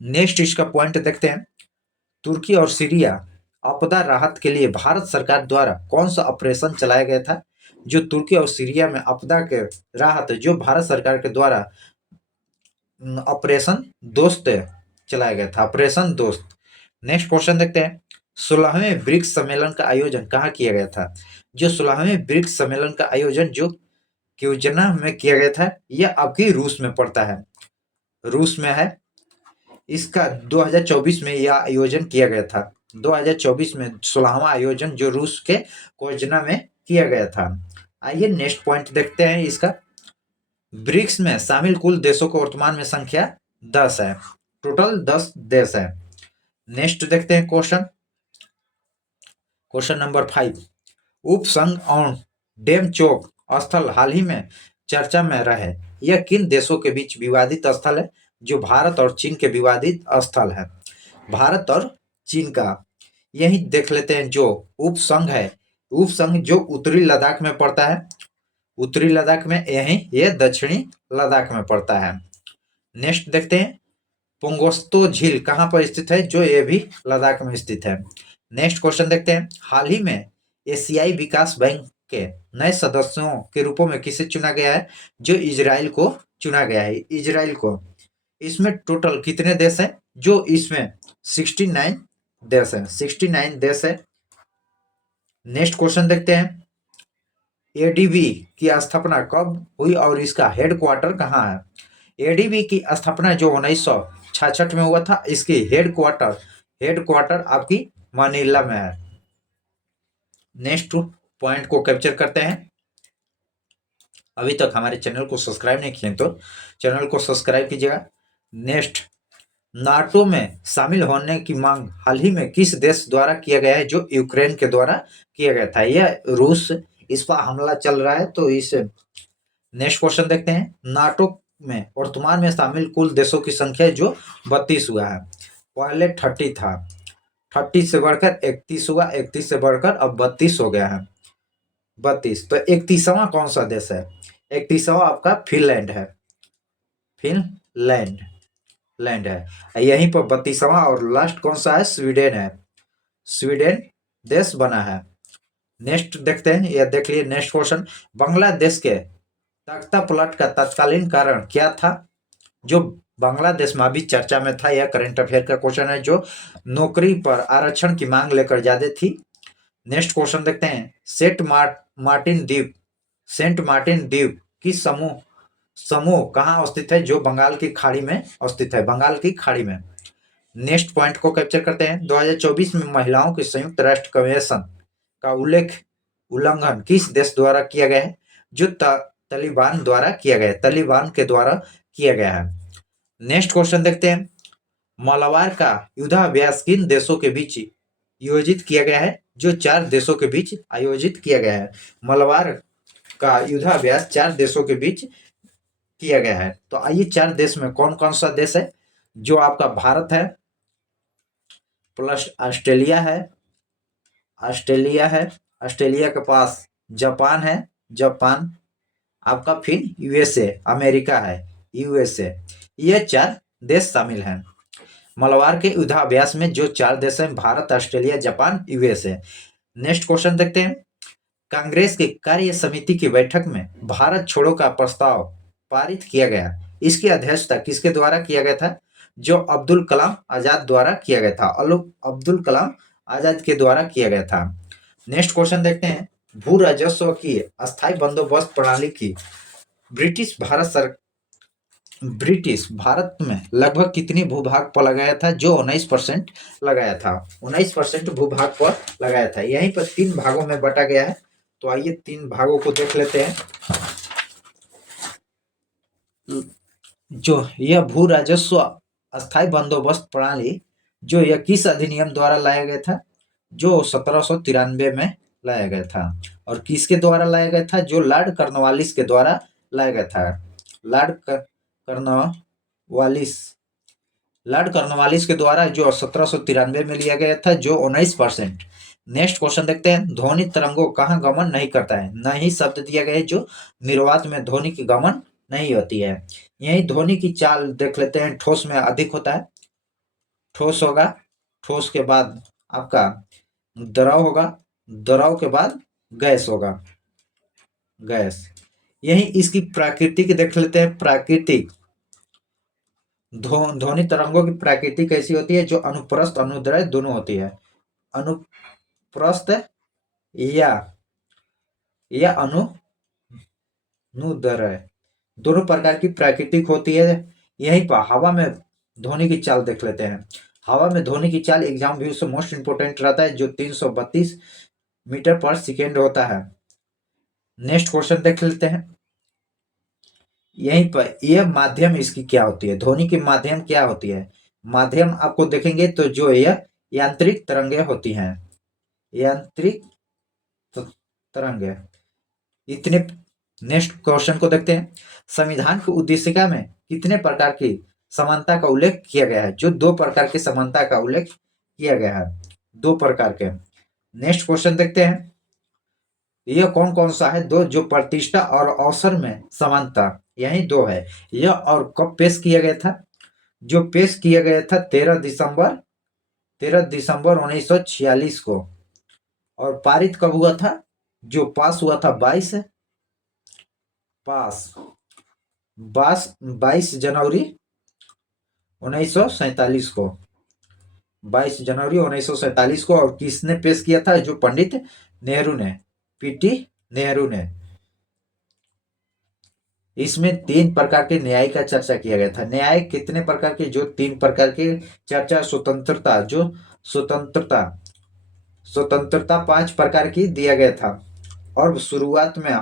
नेक्स्ट इसका पॉइंट देखते हैं, तुर्की और सीरिया आपदा राहत के लिए भारत सरकार द्वारा कौन सा ऑपरेशन चलाया गया था? जो तुर्की और सीरिया में आपदा के राहत, जो भारत सरकार के द्वारा ऑपरेशन दोस्त चलाया गया था, ऑपरेशन दोस्त। नेक्स्ट क्वेश्चन देखते हैं, 16वें ब्रिक्स सम्मेलन का आयोजन कहाँ किया गया था? जो 16वें ब्रिक्स सम्मेलन का आयोजन जो क्यूजना में किया गया था, यह आपकी रूस में पड़ता है, रूस में है। इसका 2024 में यह आयोजन किया गया था। 2024 में 16वां आयोजन जो रूस के क्यूजना में किया गया था। आइए नेक्स्ट पॉइंट देखते हैं इसका, ब्रिक्स में शामिल कुल देशों को वर्तमान में संख्या 10 है, टोटल 10 देश है। नेक्स्ट देखते हैं क्वेश्चन नंबर 5, उपसंग और डेमचोक स्थल हाल ही में चर्चा में रहे, यह किन देशों के बीच विवादित स्थल है? जो भारत और चीन के विवादित स्थल है, भारत और चीन का। यही देख लेते हैं, जो उपसंग है, उपसंग जो उत्तरी लद्दाख में पड़ता है, उत्तरी लद्दाख में, यह दक्षिणी लद्दाख में पड़ता है। नेक्स्ट देखते हैं, पोंगोस्तो झील कहाँ पर स्थित है? जो ये भी लद्दाख में स्थित है। नेक्स्ट क्वेश्चन देखते हैं, हाल ही में एशियाई विकास बैंक के नए सदस्यों के रूपों में किसे चुना गया है? जो इजराइल को चुना गया है, इजराइल को। इसमें टोटल कितने देश हैं? जो इसमें 69 देश हैं, 69 देश है। नेक्स्ट क्वेश्चन देखते हैं, एडीबी की स्थापना कब हुई और इसका हेडक्वार्टर कहाँ है? एडीबी की स्थापना जो 1966 में हुआ था, इसकी हेडक्वार्टर आपकी मनीला में है। नेक्स्ट पॉइंट को कैप्चर करते हैं, अभी तक हमारे चैनल को सब्सक्राइब नहीं किए तो चैनल को सब्सक्राइब कीजिएगा। नेक्स्ट, नाटो में शामिल होने की मांग हाल ही में किस देश द्वारा किया गया है? जो यूक्रेन के द्वारा किया गया था, यह रूस, इस पर हमला चल रहा है, तो इस। नेक्स्ट क्वेश्चन देखते हैं, नाटो में वर्तमान में शामिल कुल देशों की संख्या जो 32 हुआ है, पहले 30 था, 30 से बढ़कर 31 हुआ, 31 से बढ़कर अब 32 हो गया है, 32। तो 31वां कौन सा देश है? 31वां आपका फिनलैंड है, लैंड है। यहीं पर 32वां और लास्ट कौन सा है? स्वीडन है, स्वीडन देश बना है। नेक्स्ट देखते हैं, यह देख लिए। नेक्स्ट क्वेश्चन, बांग्लादेश के तख्ता पलट का तत्कालीन कारण क्या था? जो बांग्लादेश में अभी चर्चा में था, यह करंट अफेयर का क्वेश्चन है, जो नौकरी पर आरक्षण की मांग लेकर ज्यादा थी। नेक्स्ट क्वेश्चन देखते हैं, सेंट मार्टिन द्वीप की समूह कहाँ स्थित है? जो बंगाल की खाड़ी में स्थित है, बंगाल की खाड़ी में। नेक्स्ट पॉइंट को कैप्चर करते हैं, 2024 में महिलाओं के संयुक्त राष्ट्र कन्वेंशन का उल्लंघन किस देश द्वारा किया गया है? जो तालिबान द्वारा किया गया है, तालिबान के द्वारा किया गया है। नेक्स्ट क्वेश्चन देखते हैं, मालाबार का युद्धाभ्यास किन देशों के बीच आयोजित किया गया है, जो 4 देशों के बीच आयोजित किया गया है। मलबार का युद्धाभ्यास 4 देशों के बीच किया गया है। तो आइए 4 देश में कौन कौन सा देश है, जो आपका भारत है, प्लस ऑस्ट्रेलिया है, ऑस्ट्रेलिया है, ऑस्ट्रेलिया के पास जापान है, जापान आपका, फिर यूएसए अमेरिका है, यूएसए, ये 4 देश शामिल हैं। मलबार के युद्धाभ्यास में जो 4 देश हैं, Bharat, Australia, Japan, USA. Next question देखते हैं। कांग्रेस की कार्य समिति की बैठक में भारत छोड़ो का प्रस्ताव पारित किया गया, इसकी अध्यक्षता किसके द्वारा किया गया था? जो अब्दुल कलाम आजाद द्वारा किया गया था, अब्दुल कलाम आजाद के द्वारा किया गया था। नेक्स्ट क्वेश्चन देखते हैं। भू राजस्व की अस्थायी बंदोबस्त प्रणाली की ब्रिटिश भारत में लगभग कितनी भूभाग पर लगाया था? जो 19% लगाया था, 19% भूभाग पर लगाया था। यहीं पर 3 भागों में बटा गया है। तो आइए 3 भागों को देख लेते हैं। जो यह भू राजस्व अस्थायी बंदोबस्त प्रणाली, जो यह किस अधिनियम द्वारा लाया गया था? जो 1793 में लाया गया था। और किसके द्वारा लाया गया था? जो लॉर्ड कॉर्नवालिस के द्वारा लाया गया था। लॉर्ड कॉर्नवालिस के द्वारा जो 1793 में लिया गया था, जो 19%। नेक्स्ट क्वेश्चन देखते हैं। ध्वनि तरंगों कहाँ गमन नहीं करता है? नहीं शब्द दिया गया है, जो निर्वात में ध्वनि की गमन नहीं होती है। यही ध्वनि की चाल देख लेते हैं। ठोस में अधिक होता है, ठोस होगा, ठोस के बाद आपका द्रव होगा, द्रव के बाद गैस होगा, गैस। यही इसकी प्राकृतिक देख लेते हैं। प्राकृतिक ध्वनि तरंगों की प्रकृति कैसी होती है? जो अनुप्रस्थ अनुदैर्घ्य दोनों होती है। अनुप्रस्थ या अनुदैर्घ्य दोनों प्रकार की प्राकृतिक होती है। यहीं पर हवा में ध्वनि की चाल देख लेते हैं। हवा में ध्वनि की चाल एग्जाम व्यू से मोस्ट इंपोर्टेंट रहता है, जो 332 मीटर पर सेकेंड होता है। नेक्स्ट क्वेश्चन देख लेते हैं। यहीं पर यह माध्यम इसकी क्या होती है? ध्वनि की माध्यम क्या होती है? माध्यम आपको देखेंगे तो जो यह यांत्रिक तरंगे होती हैं, यांत्रिक तरंगे। इतने। नेक्स्ट क्वेश्चन को देखते हैं। संविधान की उद्देशिका में कितने प्रकार की समानता का उल्लेख किया गया है? जो 2 प्रकार की समानता का उल्लेख किया गया है, 2 प्रकार के। नेक्स्ट क्वेश्चन देखते हैं। यह कौन कौन सा है? 2 जो प्रतिष्ठा और अवसर में समानता, यही 2 है। यह और कब पेश किया गया था? जो पेश किया गया था 13 दिसंबर 1946 को। और पारित कब हुआ था? जो पास हुआ था 22 जनवरी 1947 को, 22 जनवरी 1947 को। और किसने पेश किया था? जो पंडित नेहरू ने, पीटी नेहरू ने। इसमें 3 प्रकार के न्याय का चर्चा किया गया था। न्याय कितने प्रकार के? जो 3 प्रकार के चर्चा। स्वतंत्रता, जो स्वतंत्रता 5 प्रकार की दिया गया था। और शुरुआत में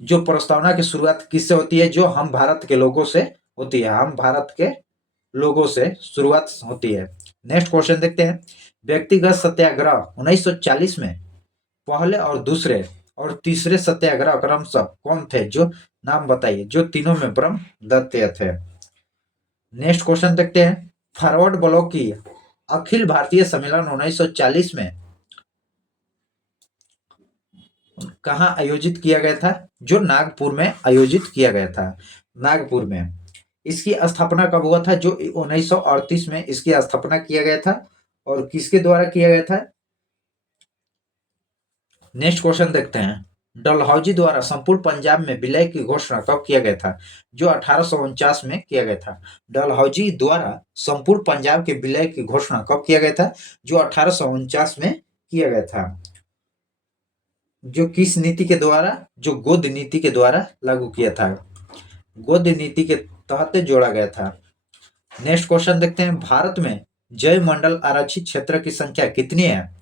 जो प्रस्तावना की शुरुआत किससे होती है? जो हम भारत के लोगों से होती है, हम भारत के लोगों से शुरुआत होती है। नेक्स्ट क्वेश्चन देखते हैं। व्यक्तिगत सत्याग्रह 1940 में पहले और दूसरे और तीसरे सत्याग्रह क्रमशः कौन थे? जो नाम बताइए। जो तीनों में ब्रह्म दत्त थे। नेक्स्ट क्वेश्चन देखते हैं। फॉरवर्ड ब्लॉक की अखिल भारतीय सम्मेलन 1940 में कहाँ आयोजित किया गया था? जो नागपुर में आयोजित किया गया था, नागपुर में। इसकी स्थापना कब हुआ था? जो 1938 में इसकी स्थापना किया गया था। और किसके द्वारा किया गया था? नेक्स्ट क्वेश्चन देखते हैं। डलहौजी द्वारा संपूर्ण पंजाब में विलय की घोषणा कब किया गया था? जो 1849 में किया गया था। डलहौजी द्वारा संपूर्ण पंजाब के विलय की घोषणा कब किया गया था? जो 1849 में किया गया था। जो किस नीति के द्वारा? जो गोद नीति के द्वारा लागू किया था, गोद नीति के तहत जोड़ा गया था। नेक्स्ट क्वेश्चन देखते हैं। भारत में जैव मंडल आरक्षित क्षेत्र की संख्या कितनी है?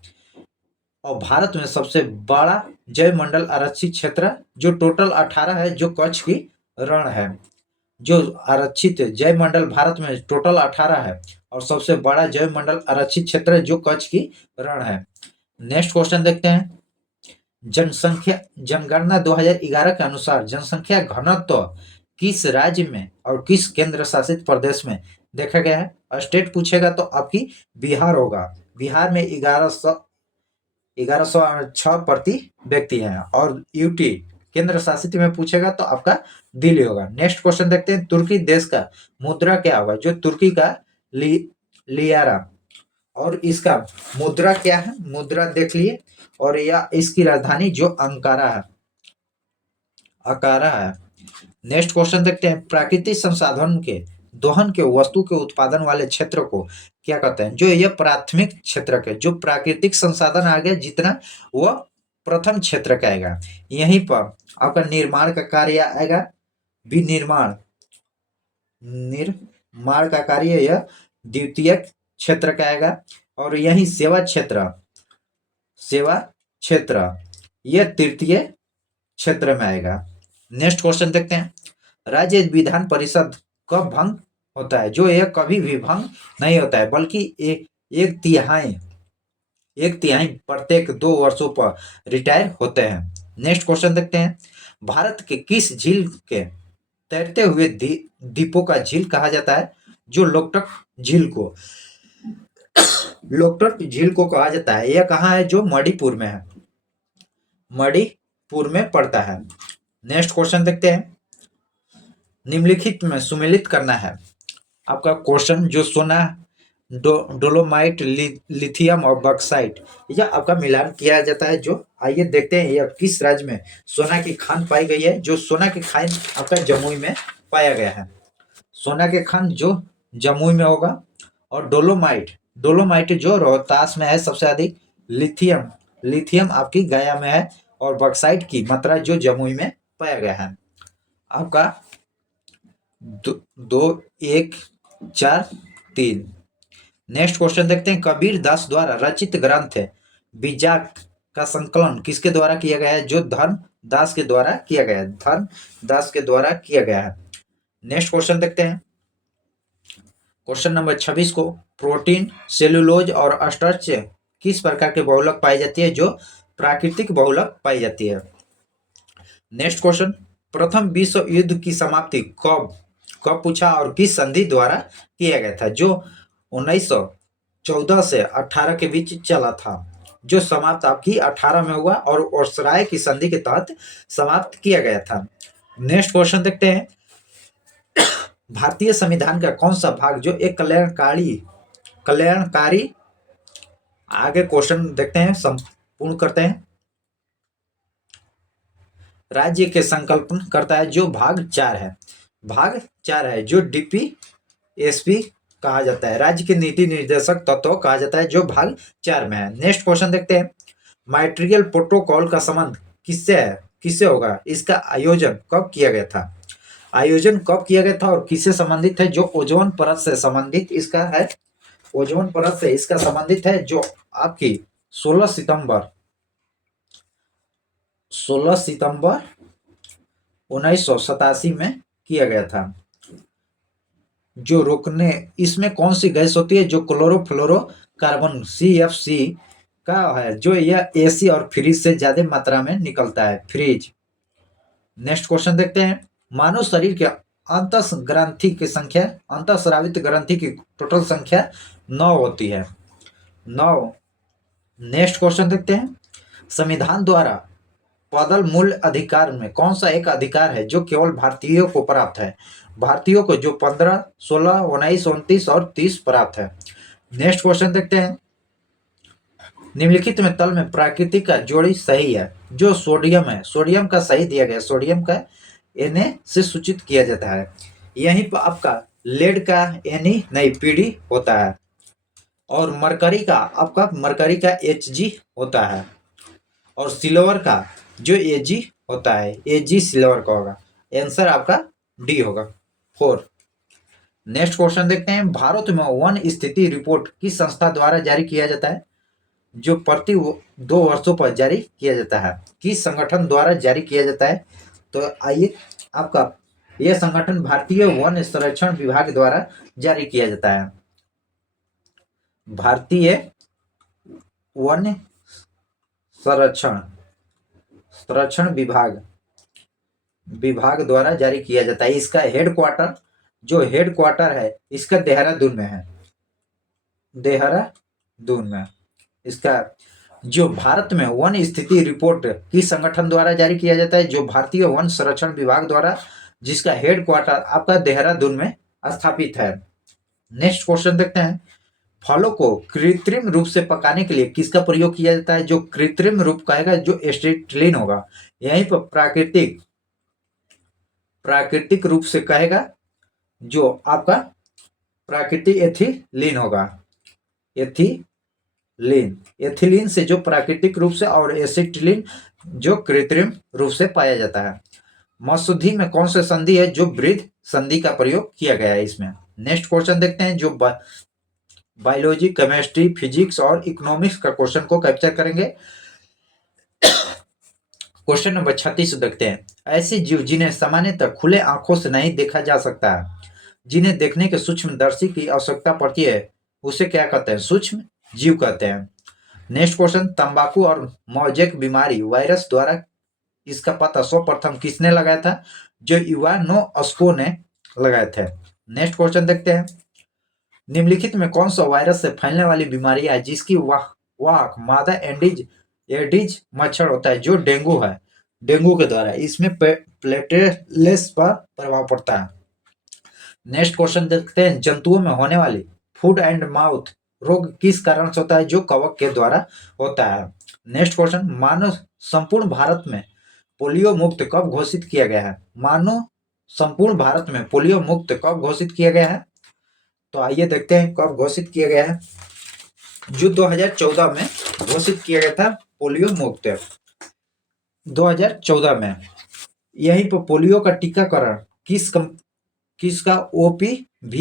और भारत में सबसे बड़ा जैव मंडल आरक्षित क्षेत्र जो टोटल 18 है, जो कच्छ की रण है। जो आरक्षित जैव मंडल भारत में टोटल 18 है। और सबसे बड़ा जैव मंडल आरक्षित क्षेत्र है जो कच्छ की रण है। नेक्स्ट क्वेश्चन देखते हैं। जनसंख्या जनगणना 2011 के अनुसार जनसंख्या घनत्व किस राज्य में और किस केंद्र शासित प्रदेश में देखा गया है? स्टेट पूछेगा तो आपकी बिहार होगा। बिहार में 1106 प्रति व्यक्ति हैं। और यूटी केंद्र शासित में पूछेगा तो आपका दिल्ली होगा। नेक्स्ट क्वेश्चन देखते हैं। तुर्की देश का मुद्रा क्या होगा? जो तुर्की का लियारा। और इसका मुद्रा क्या है? मुद्रा देख लिए। और यह इसकी राजधानी जो अंकारा है, अकारा है। नेक्स्ट क्वेश्चन देखते हैं। प्राकृतिक संसाधन के दोहन के वस्तु के उत्पादन वाले क्षेत्र को क्या कहते हैं? जो ये प्राथमिक क्षेत्र के, जो प्राकृतिक संसाधन आ गया जितना, वह प्रथम क्षेत्र का आएगा। यहीं पर आपका निर्माण का कार्य आएगा, विनिर्माण निर्माण का कार्य यह द्वितीय क्षेत्र का आएगा। और यही सेवा क्षेत्र यह तृतीय क्षेत्र में आएगा। नेक्स्ट क्वेश्चन देखते हैं। राज्य विधान परिषद कब भंग होता है? जो यह कभी भी भंग नहीं होता है, बल्कि एक तिहाई प्रत्येक 2 वर्षों पर रिटायर होते हैं। नेक्स्ट क्वेश्चन देखते हैं। भारत के किस झील के तैरते हुए द्वीपों का झील कहा जाता है? जो लोकटक झील को कहा जाता है। यह कहाँ है? जो मणिपुर में है, मणिपुर में पड़ता है। नेक्स्ट क्वेश्चन देखते हैं। निम्नलिखित में सुमेलित करना है आपका क्वेश्चन। जो सोना, डोलोमाइट, लिथियम और बक्साइट, यह आपका मिलान किया जाता है। जो आइए देखते हैं यह किस राज्य में सोना की खान पाई गई है। जो सोना की खान आपका जमुई में पाया गया है। सोना के खान जो जमुई में होगा। और डोलोमाइट जो रोहतास में है सबसे अधिक। लिथियम आपकी गया में है। और बक्साइट की मात्रा जो जमुई में पाया गया है। आपका 2, 1, 4, 3। नेक्स्ट क्वेश्चन देखते हैं। कबीर दास द्वारा रचित ग्रंथ है बीजाक का संकलन किसके द्वारा किया गया है? जो धर्म दास के द्वारा किया गया है। नेक्स्ट क्वेश्चन देखते हैं। क्वेश्चन नंबर 26 को। प्रोटीन, सेलुलोज और स्टार्च किस प्रकार के बहुलक पाई जाती है? जो प्राकृतिक बहुलक पाई जाती है। Next question. प्रथम विश्व युद्ध की समाप्ति कब पूछा और किस संधि द्वारा किया गया था? जो 1914 से 18 के बीच चला था। जो समाप्त आपकी 18 में हुआ और ओर्सराय की संधि के तहत समाप्त किया गया था। नेक्स्ट क्वेश्चन देखते हैं। भारतीय संविधान का कौन सा भाग जो एक कल्याणकारी आगे क्वेश्चन देखते हैं, संपूर्ण करते हैं। राज्य के संकल्पन करता है। जो भाग 4 है जो DPSP कहा जाता है। राज्य के नीति निर्देशक तत्व कहा जाता है जो भाग 4 में है। नेक्स्ट क्वेश्चन देखते हैं। मॉन्ट्रियल प्रोटोकॉल का संबंध किससे होगा? इसका आयोजन कब किया गया था और किससे संबंधित है? जो ओजोन परत से संबंधित इसका है। ओजोन परत से इसका संबंधित है। जो आपकी 16 सितंबर 1987 में किया गया था। जो रोकने, इसमें कौन सी गैस होती है? जो क्लोरोफ्लोरोकार्बन CFC का है। जो यह AC और फ्रीज से ज्यादा मात्रा में निकलता है, फ्रीज। नेक्स्ट क्वेश्चन देखते हैं। मानव शरीर के अंतःस्रावित ग्रंथि की टोटल संख्या 9 होती है, 9। नेक्स्ट क्वेश्चन देखते हैं। संविधान द्वारा बदल मूल अधिकार में कौन सा एक अधिकार है जो केवल भारतीयों को प्राप्त है? भारतीयों को जो 15, 16, 19, 29 और 30 प्राप्त है। नेक्स्ट क्वेश्चन देखते हैं। निम्नलिखित में तल में प्राकृतिक का जोड़ी सही है। जो सोडियम है, सोडियम का सही दिया गया। सोडियम का Na से सूचित किया जाता है। यहीं पर आपका लेड का Ne नहीं Pd होता है। और मरकरी का Hg होता है। और सिल्वर का जो Ag होता है, Ag सिल्वर का होगा। आंसर आपका D होगा, 4। नेक्स्ट क्वेश्चन देखते हैं। भारत में वन स्थिति रिपोर्ट किस संस्था द्वारा जारी किया जाता है? जो प्रति 2 वर्षों पर जारी किया जाता है। किस संगठन द्वारा जारी किया जाता है? तो आइए, आपका यह संगठन भारतीय वन संरक्षण विभाग द्वारा जारी किया जाता है। भारतीय वन संरक्षण संरक्षण विभाग द्वारा जारी किया जाता है। इसका हेडक्वार्टर है इसका देहरादून में है, देहरादून में। इसका जो भारत में वन स्थिति रिपोर्ट किस संगठन द्वारा जारी किया जाता है? जो भारतीय वन संरक्षण विभाग द्वारा, जिसका हेडक्वार्टर आपका देहरादून में स्थापित है। नेक्स्ट क्वेश्चन देखते हैं। फलों को कृत्रिम रूप से पकाने के लिए किसका प्रयोग किया जाता है? जो कृत्रिम रूप कहेगा जो एसिटिलीन होगा। यहीं पर प्राकृतिक रूप से कहेगा जो आपका प्राकृतिक एथिलीन होगा। एथिलीन से जो प्राकृतिक रूप से, और एसिटिलीन जो कृत्रिम रूप से पाया जाता है। मसुद्धि में कौन सा संधि है? जो वृद्ध संधि का प्रयोग किया गया है इसमें। नेक्स्ट क्वेश्चन देखते हैं जो बायोलॉजी, केमिस्ट्री, फिजिक्स और इकोनॉमिक्स का क्वेश्चन को कैप्चर करेंगे। क्वेश्चन नंबर 36 देखते हैं। ऐसे जीव जिन्हें सामान्यतः खुले आंखों से नहीं देखा जा सकता है, जिन्हें देखने के सूक्ष्मदर्शी की आवश्यकता पड़ती है, उसे क्या कहते हैं? सूक्ष्म जीव कहते हैं। Next question. तंबाकू और मोजेक बीमारी वायरस द्वारा इसका पता सर्वप्रथम किसने लगाया था? जो इवानोस्को ने लगाए थे। नेक्स्ट क्वेश्चन देखते हैं। निम्नलिखित में कौन सा वायरस से फैलने वाली बीमारी है जिसकी वाहक मादा एडिज मच्छर होता है, जो डेंगू है? डेंगू के द्वारा इसमें प्लेटलेट्स पर प्रभाव पड़ता है। नेक्स्ट क्वेश्चन देखते हैं। जंतुओं में होने वाली फूड एंड माउथ रोग किस कारण से होता है? जो कवक के द्वारा होता है। Next question. मानव संपूर्ण भारत में पोलियो मुक्त कब घोषित किया गया है? मानव संपूर्ण भारत में पोलियो मुक्त कब घोषित किया गया है? तो आइए देखते हैं कब घोषित किया गया है। जो 2014 में घोषित किया गया था पोलियो मुक्त। 2014 में यहीं पर पोलियो का टीकाकरण किसका OPV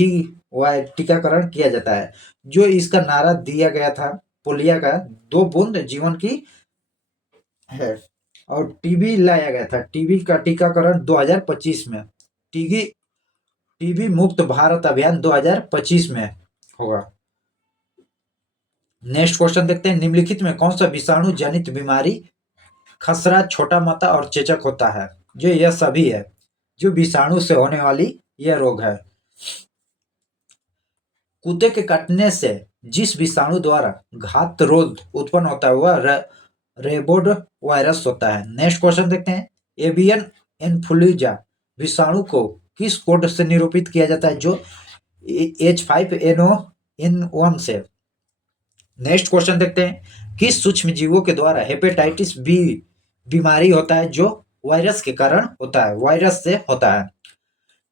टीकाकरण किया जाता है। जो इसका नारा दिया गया था पोलियो का 2 बूंद जीवन की है। और टीबी लाया गया था, टीबी का टीकाकरण 2025 में। टीबी मुक्त भारत अभियान 2025 में होगा। नेक्स्ट क्वेश्चन देखते हैं। निम्नलिखित में कौन सा विषाणु जनित बीमारी खसरा, छोटा माता और चेचक होता है? जो यह सभी है जो विषाणु से होने वाली यह रोग है। कुत्ते के काटने से जिस विषाणु द्वारा घात रोग उत्पन्न होता है वह रेबोड वायरस होता है। नेक्स्ट क्वेश्चन देखते हैं। एवियन इन्फ्लुएंजा विषाणु को किस कोड से निरूपित किया जाता है? जो H5N1 से। नेक्स्ट क्वेश्चन देखते हैं। किस सूक्ष्म जीवों के द्वारा हेपेटाइटिस बी बीमारी होता है? जो वायरस के कारण होता है, वायरस से होता है।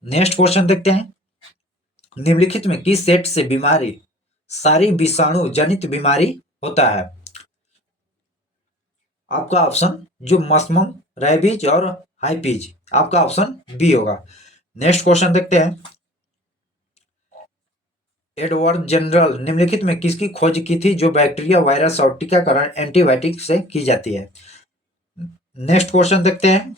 नेक्स्ट क्वेश्चन देखते हैं। निम्नलिखित में किस सेट से बीमारी सारी विषाणु जनित बीमारी होता है? आपका ऑप्शन जो मस्मम, रेबीज और हाइपीज, आपका ऑप्शन बी होगा। नेक्स्ट क्वेश्चन देखते हैं। एडवर्ड जनरल निम्नलिखित में किसकी खोज की थी? जो बैक्टीरिया, वायरस और टीकाकरण एंटीबायोटिक से की जाती है। नेक्स्ट क्वेश्चन देखते हैं।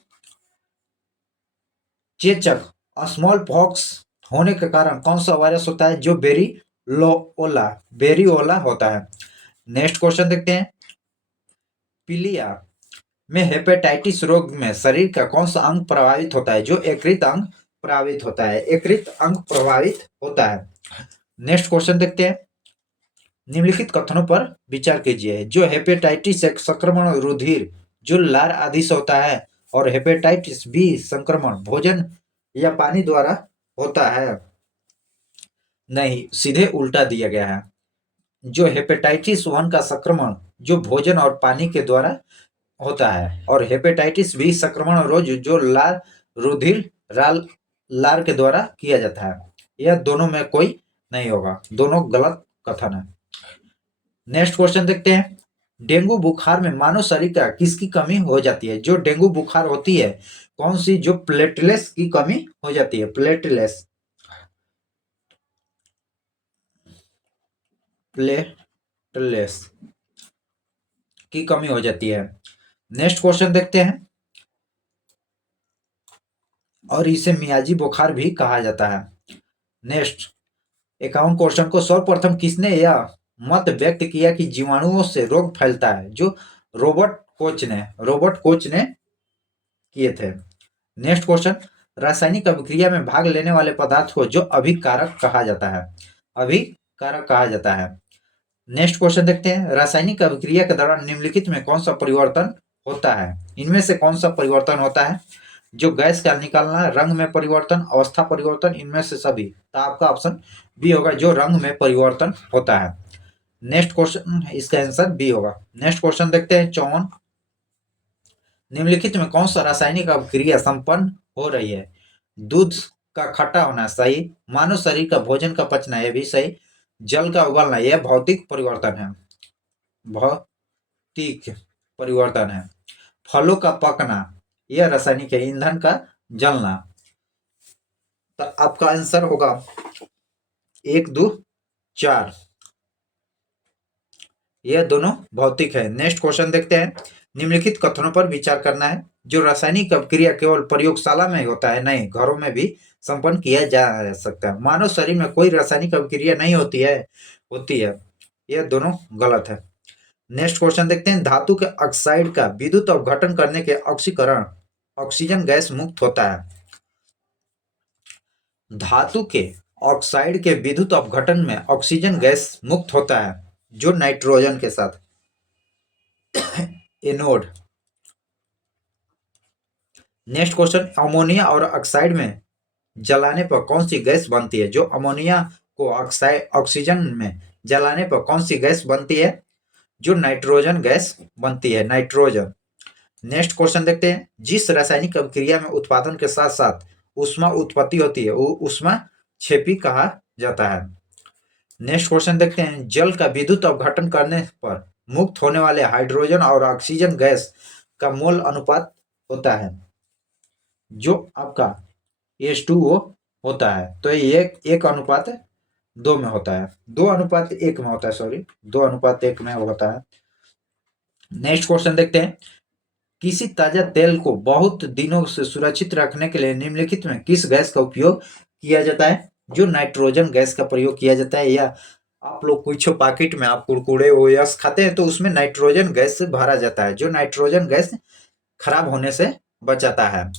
चेचक, स्मॉल पॉक्स होने के कारण कौन सा वायरस होता है? जो बेरियोला होता है। नेक्स्ट क्वेश्चन देखते हैं। पीलिया में हेपेटाइटिस रोग में शरीर का कौन सा अंग प्रभावित होता है? जो यकृत अंग प्रभावित होता है, यकृत अंग प्रभावित होता है। नेक्स्ट क्वेश्चन देखते हैं। निम्नलिखित कथनों पर विचार कीजिए। जो हेपेटाइटिस एक संक्रमण रुधिर जो लार आदि से होता है, और हेपेटाइटिस बी संक्रमण भोजन या पानी द्वारा होता है। नहीं, सीधे उल्टा दिया गया है। जो हेपेटाइटिस 1 का संक्रमण जो भोजन और पानी के द्वारा होता है, और हेपेटाइटिस बी संक्रमण रोज जो लार रुधिर लार के द्वारा किया जाता है। यह दोनों में कोई नहीं होगा, दोनों गलत कथन है। नेक्स्ट क्वेश्चन देखते हैं। डेंगू बुखार में मानव शरीर का किसकी कमी हो जाती है? जो डेंगू बुखार होती है कौन सी? जो प्लेटलेट्स की कमी हो जाती है, प्लेटलेट्स की कमी हो जाती है। नेक्स्ट क्वेश्चन देखते हैं। और इसे मियाजी बुखार भी कहा जाता है। नेक्स्ट 51 क्वेश्चन को सर्वप्रथम किसने यह मत व्यक्त किया कि जीवाणुओं से रोग फैलता है, जो रोबोट कोच ने किए थे। नेक्स्ट क्वेश्चन, रासायनिक अभिक्रिया में भाग लेने वाले पदार्थ को जो अभिकारक कहा जाता है, अभिकारक कहा जाता है। नेक्स्ट क्वेश्चन देखते हैं, रासायनिक अभिक्रिया के दौरान निम्नलिखित में कौन सा परिवर्तन होता है? इनमें से कौन सा परिवर्तन होता है? जो गैस का निकलना, रंग में परिवर्तन, अवस्था परिवर्तन, इनमें से सभी। तो आपका ऑप्शन बी होगा, जो रंग में परिवर्तन होता है। नेक्स्ट क्वेश्चन, इसका आंसर बी होगा। नेक्स्ट क्वेश्चन देखते हैं 54, निम्नलिखित में कौन सा रासायनिक अभिक्रिया संपन्न हो रही है? दूध का खट्टा होना सही, मानव शरीर का भोजन का पचना, यह भी सही, जल का उबलना, यह भौतिक परिवर्तन है, भौतिक परिवर्तन है, फलों का पकना, यह रासायनिक है, ईंधन का जलना। तो आपका आंसर होगा 1, 2, 4, यह दोनों भौतिक है। नेक्स्ट क्वेश्चन देखते हैं, निम्नलिखित कथनों पर विचार करना है। जो रासायनिक अभिक्रिया केवल प्रयोगशाला में होता है, नहीं, घरों में भी संपन्न किया जा सकता है। मानव शरीर में कोई रासायनिक अभिक्रिया नहीं होती है, यह दोनों गलत है। नेक्स्ट क्वेश्चन देखते हैं, धातु के ऑक्साइड का विद्युत अपघटन करने के ऑक्सीकरण ऑक्सीजन गैस मुक्त होता है। धातु के ऑक्साइड के विद्युत अपघटन में ऑक्सीजन गैस मुक्त होता है, जो नाइट्रोजन के साथ एनोड। नेक्स्ट क्वेश्चन, अमोनिया और ऑक्साइड में जलाने पर कौन सी गैस बनती है? जो अमोनिया को ऑक्सीजन में जलाने पर कौन सी गैस बनती है? जो नाइट्रोजन गैस बनती है, नाइट्रोजन। नेक्स्ट क्वेश्चन देखते हैं, जिस रासायनिक अभिक्रिया में उत्पादन के साथ साथ ऊष्मा उत्पत्ति होती है, वो ऊष्मा क्षेपी कहा जाता है। नेक्स्ट क्वेश्चन देखते हैं, जल का विद्युत अपघटन करने पर मुक्त होने वाले हाइड्रोजन और ऑक्सीजन गैस का मोल अनुपात होता है, जो आपका H2O होता है। तो ये 1:2 में होता है, 2:1 में होता है, सॉरी, 2:1 में होता है। नेक्स्ट क्वेश्चन देखते हैं, किसी ताजा तेल को बहुत दिनों से सुरक्षित रखने के लिए निम्नलिखित में किस गैस का उपयोग किया जाता है? जो नाइट्रोजन गैस का प्रयोग किया जाता है। या आप लोग कुछ पैकेट में आप कुरकुरे ओयस खाते हैं, तो उसमें नाइट्रोजन गैस से भरा जाता है, जो नाइट्रोजन गैस खराब होने से बचाता है।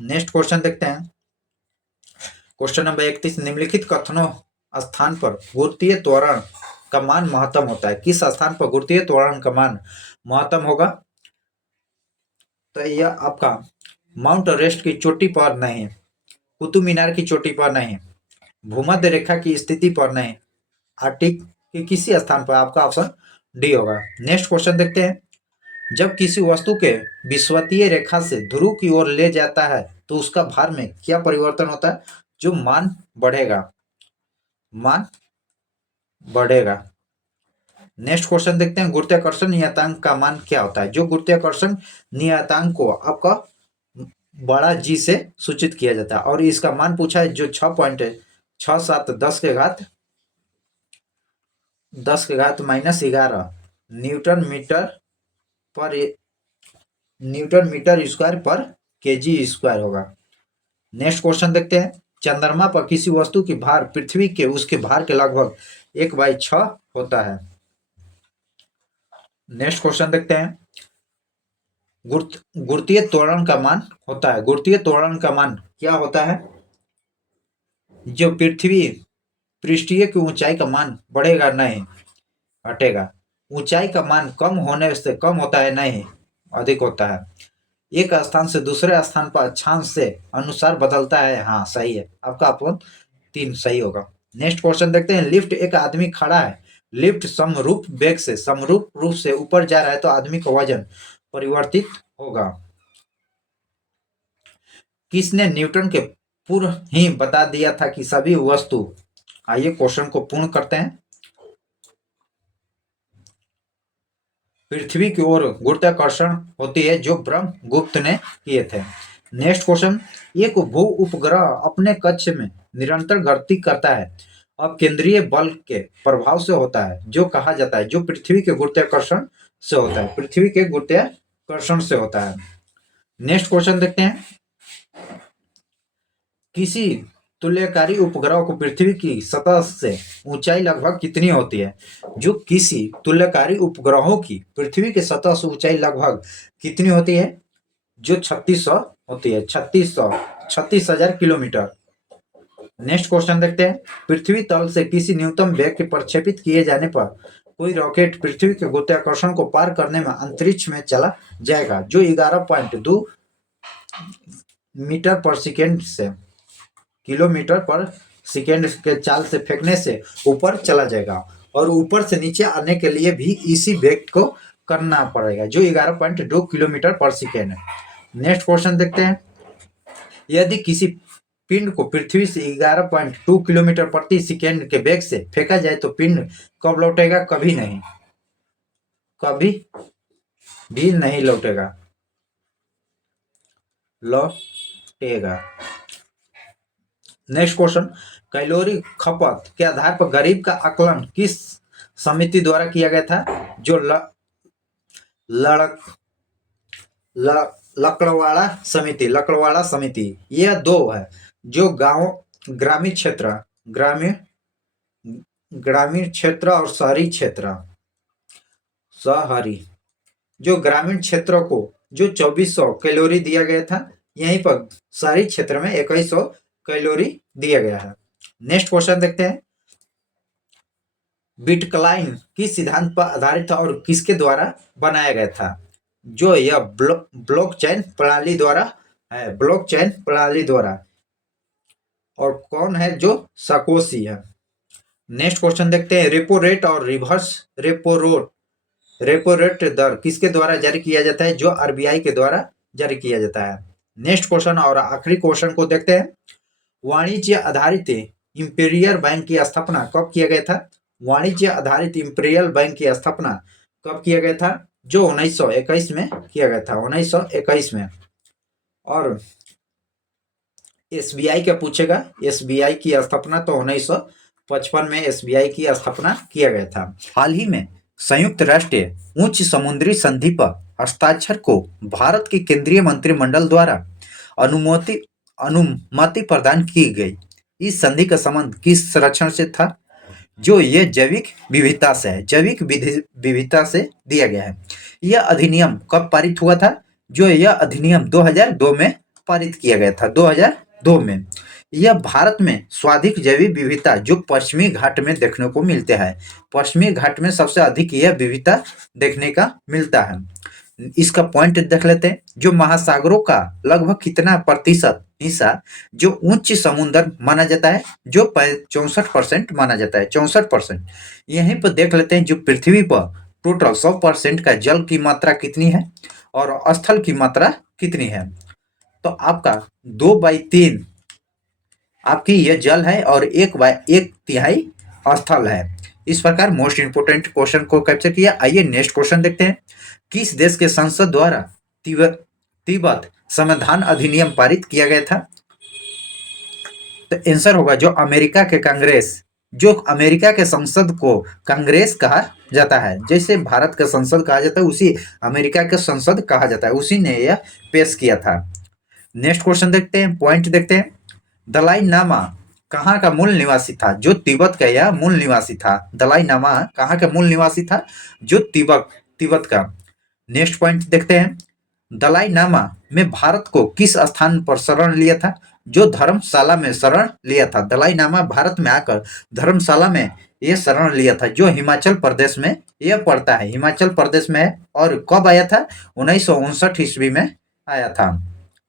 नेक्स्ट क्वेश्चन देखते हैं, क्वेश्चन नंबर 31, निम्नलिखित कथनों स्थान पर गुरुत्वीय त्वरण का मान महत्तम होता है। किस स्थान पर गुरुत्वीय त्वरण का मान महत्तम होगा? तो यह आपका माउंट एवरेस्ट की चोटी पर नहीं, कुतुब मीनार की चोटी पर नहीं, भूमध्य रेखा की स्थिति पर नहीं, आर्टिक के किसी स्थान पर। आपका ऑप्शन डी होगा। नेक्स्ट क्वेश्चन देखते हैं, जब किसी वस्तु के विषुवतीय रेखा से ध्रुव की ओर ले जाता है तो उसका भार में क्या परिवर्तन होता है? जो मान बढ़ेगा। नेक्स्ट क्वेश्चन देखते हैं, गुरुत्वाकर्षण नियतांक का मान क्या होता है? जो गुरुत्वाकर्षण नियतांक को आपका बड़ा जी से सूचित किया जाता है, और इसका मान पूछा है, जो 6.67 10⁻⁻11 न्यूटन मीटर स्क्वायर पर केजी स्क्वायर होगा। नेक्स्ट क्वेश्चन देखते हैं, चंद्रमा पर किसी वस्तु की भार पृथ्वी के उसके भार के लगभग 1/6 होता है। नेक्स्ट क्वेश्चन देखते हैं, गुरुत्वीय त्वरण का मान होता है। गुरुत्वीय त्वरण का मान क्या होता है? जो पृथ्वी पृष्ठीय की ऊंचाई का मान बढ़ेगा, नहीं घटेगा। ऊंचाई का मान कम होने से कम होता है, नहीं अधिक होता है। एक स्थान से दूसरे स्थान पर अक्षांश से अनुसार बदलता है, हाँ सही है। आपका ऑप्शन 3 सही होगा। नेक्स्ट क्वेश्चन देखते हैं, लिफ्ट, एक आदमी खड़ा है, लिफ्ट समरूप वेग से समरूप रूप से ऊपर जा रहा है, तो आदमी का वजन परिवर्तित होगा। किसने न्यूटन के पूर्व ही बता दिया था कि सभी वस्तु, आइए क्वेश्चन को पूर्ण करते हैं, पृथ्वी की ओर गुरुत्वाकर्षण होती है, जो ब्रह्मगुप्त ने किए थे। नेक्स्ट क्वेश्चन, एक भू उपग्रह अपने कक्ष में निरंतर गति करता है, अब केंद्रीय बल के प्रभाव से होता है, जो कहा जाता है, जो पृथ्वी के गुरुत्वाकर्षण से होता है, पृथ्वी के गुरुत्वाकर्षण से होता है। नेक्स्ट क्वेश्चन देखते हैं, किसी तुल्यकारी उपग्रह को पृथ्वी की सतह से ऊंचाई लगभग कितनी होती है? जो किसी तुल्यकारी उपग्रहों की पृथ्वी की सतह से ऊंचाई लगभग कितनी होती है? जो 3600 होती है, 36,000 किलोमीटर। नेक्स्ट क्वेश्चन देखते हैं। पृथ्वी तल से किसी न्यूनतम वेग के प्रक्षेपित किए जाने पर कोई रॉकेट पृथ्वी के गुरुत्वाकर्षण को पार करने में अंतरिक्ष में चला जाएगा, जो 11.2 मीटर पर सेकेंड से किलोमीटर पर सेकेंड के चाल से फेंकने से ऊपर चला जाएगा, और ऊपर से नीचे आने के लिए भी इसी वेग को करना पड़ेगा, जो 11.2 किलोमीटर पर सेकेंड है। नेक्स्ट क्वेश्चन देखते हैं। यदि किसी पिंड को पृथ्वी से 11.2 किलोमीटर प्रति सेकेंड के वेग से फेंका जाए तो पिंड कब लौटेगा? कभी नहीं, कभी भी नहीं लौटेगा। Next question. कैलोरी खपत के आधार पर गरीब का आकलन किस समिति द्वारा किया गया था? जो लकड़वाड़ा समिति। यह दो है, जो गांव ग्रामीण क्षेत्र और शहरी क्षेत्र। जो ग्रामीण क्षेत्र को जो 2400 कैलोरी दिया गया था, यहीं पर शहरी क्षेत्र में 2100 कैलोरी दिया गया है। नेक्स्ट क्वेश्चन देखते हैं। बिटकॉइन किस सिद्धांत पर आधारित था और किसके द्वारा बनाया गया था? जो यह ब्लॉकचेन प्रणाली द्वारा और कौन है? जो साकोशी है। नेक्स्ट क्वेश्चन देखते हैं। रेपो रेट और रिवर्स रेपो रेट दर किसके द्वारा जारी किया जाता है? जो आरबीआई के द्वारा जारी किया जाता है। नेक्स्ट क्वेश्चन और आखिरी क्वेश्चन को देखते हैं। वाणिज्य आधारित इंपीरियल बैंक की स्थापना कब किया गया था? वाणिज्य आधारित इंपीरियल बैंक की स्थापना कब किया गया था? जो 1921 में किया गया था, 1921 में। और एसबीआई का पूछेगा, एसबीआई की स्थापना तो 1955 में एसबीआई की स्थापना किया गया था। हाल ही में संयुक्त राष्ट्र उच्च समुद्री संधि पर हस्ताक्षर को भारत के केंद्रीय मंत्रिमंडल द्वारा अनुमति प्रदान की गई। इस संधि का संबंध किस संरक्षण से था? जो ये जैविक विविधता से है, जैविक विविधता से दिया गया है। यह अधिनियम कब पारित हुआ था? जो यह अधिनियम 2002 में पारित किया गया था, 2002 में। यह भारत में स्वाधिक जैविक विविधता जो पश्चिमी घाट में देखने को मिलते हैं, पश्चिमी घाट में सबसे अधिक यह विविधता देखने का मिलता है। इसका पॉइंट देख लेते हैं। जो महासागरों का लगभग कितना प्रतिशत हिस्सा जो उच्च समुद्र माना जाता है? जो 64% माना जाता है, 64%। यहीं पर देख लेते हैं जो पृथ्वी पर टोटल 100% का जल की मात्रा कितनी है और स्थल की मात्रा कितनी है। तो आपका 2/3 आपकी यह जल है और 1/1 स्थल है। इस प्रकार मोस्ट इंपोर्टेंट क्वेश्चन को कैप्चर किया। आइए नेक्स्ट क्वेश्चन देखते हैं। किस देश के संसद द्वारा तिब्बत संविधान अधिनियम पारित किया गया था? तो आंसर होगा जो अमेरिका के कांग्रेस। जो अमेरिका के संसद को कांग्रेस कहा जाता है, जैसे भारत का संसद कहा जाता है उसी अमेरिका का संसद कहा जाता है, उसी ने यह पेश किया था। नेक्स्ट क्वेश्चन देखते हैं, पॉइंट देखते हैं। दलाई लामा कहाँ का मूल निवासी था? जो तिब्बत का यह मूल निवासी था। दलाई लामा कहाँ का मूल निवासी था? जो तिब्बत का। नेक्स्ट पॉइंट देखते हैं। दलाई लामा में भारत को किस स्थान पर शरण लिया था? जो धर्मशाला में शरण लिया था। दलाई लामा भारत में आकर धर्मशाला में यह शरण लिया था, जो हिमाचल प्रदेश में यह पड़ता है, हिमाचल प्रदेश में है। और कब आया था? 1959 ईस्वी में आया था,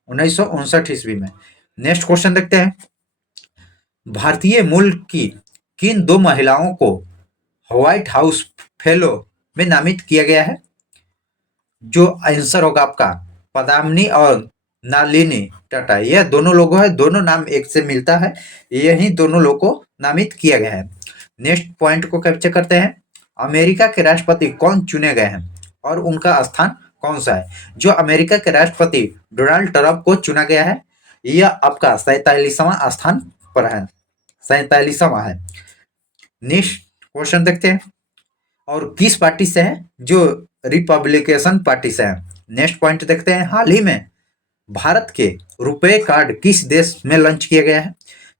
1959 ईस्वी में। नेक्स्ट क्वेश्चन देखते हैं। भारतीय मूल की किन दो महिलाओं को व्हाइट हाउस फेलो में नामित किया गया है? जो आंसर होगा आपका पद्मावनी और नलिनी टाटा। यह दोनों लोगों है, दोनों नाम एक से मिलता है, यही दोनों लोगों को नामित किया गया है। नेक्स्ट पॉइंट को कैप्चर करते हैं। अमेरिका के राष्ट्रपति कौन चुने गए हैं और उनका स्थान कौन सा है? जो अमेरिका के राष्ट्रपति डोनाल्ड ट्रंप को चुना गया है, यह आपका 47वां स्थान पर है, 47वां है। नेक्स्ट क्वेश्चन देखते हैं। और किस पार्टी से है? जो रिपब्लिकन पार्टी से है। नेक्स्ट पॉइंट देखते हैं। हाल ही में भारत के रुपए कार्ड किस देश में लॉन्च किया गया है?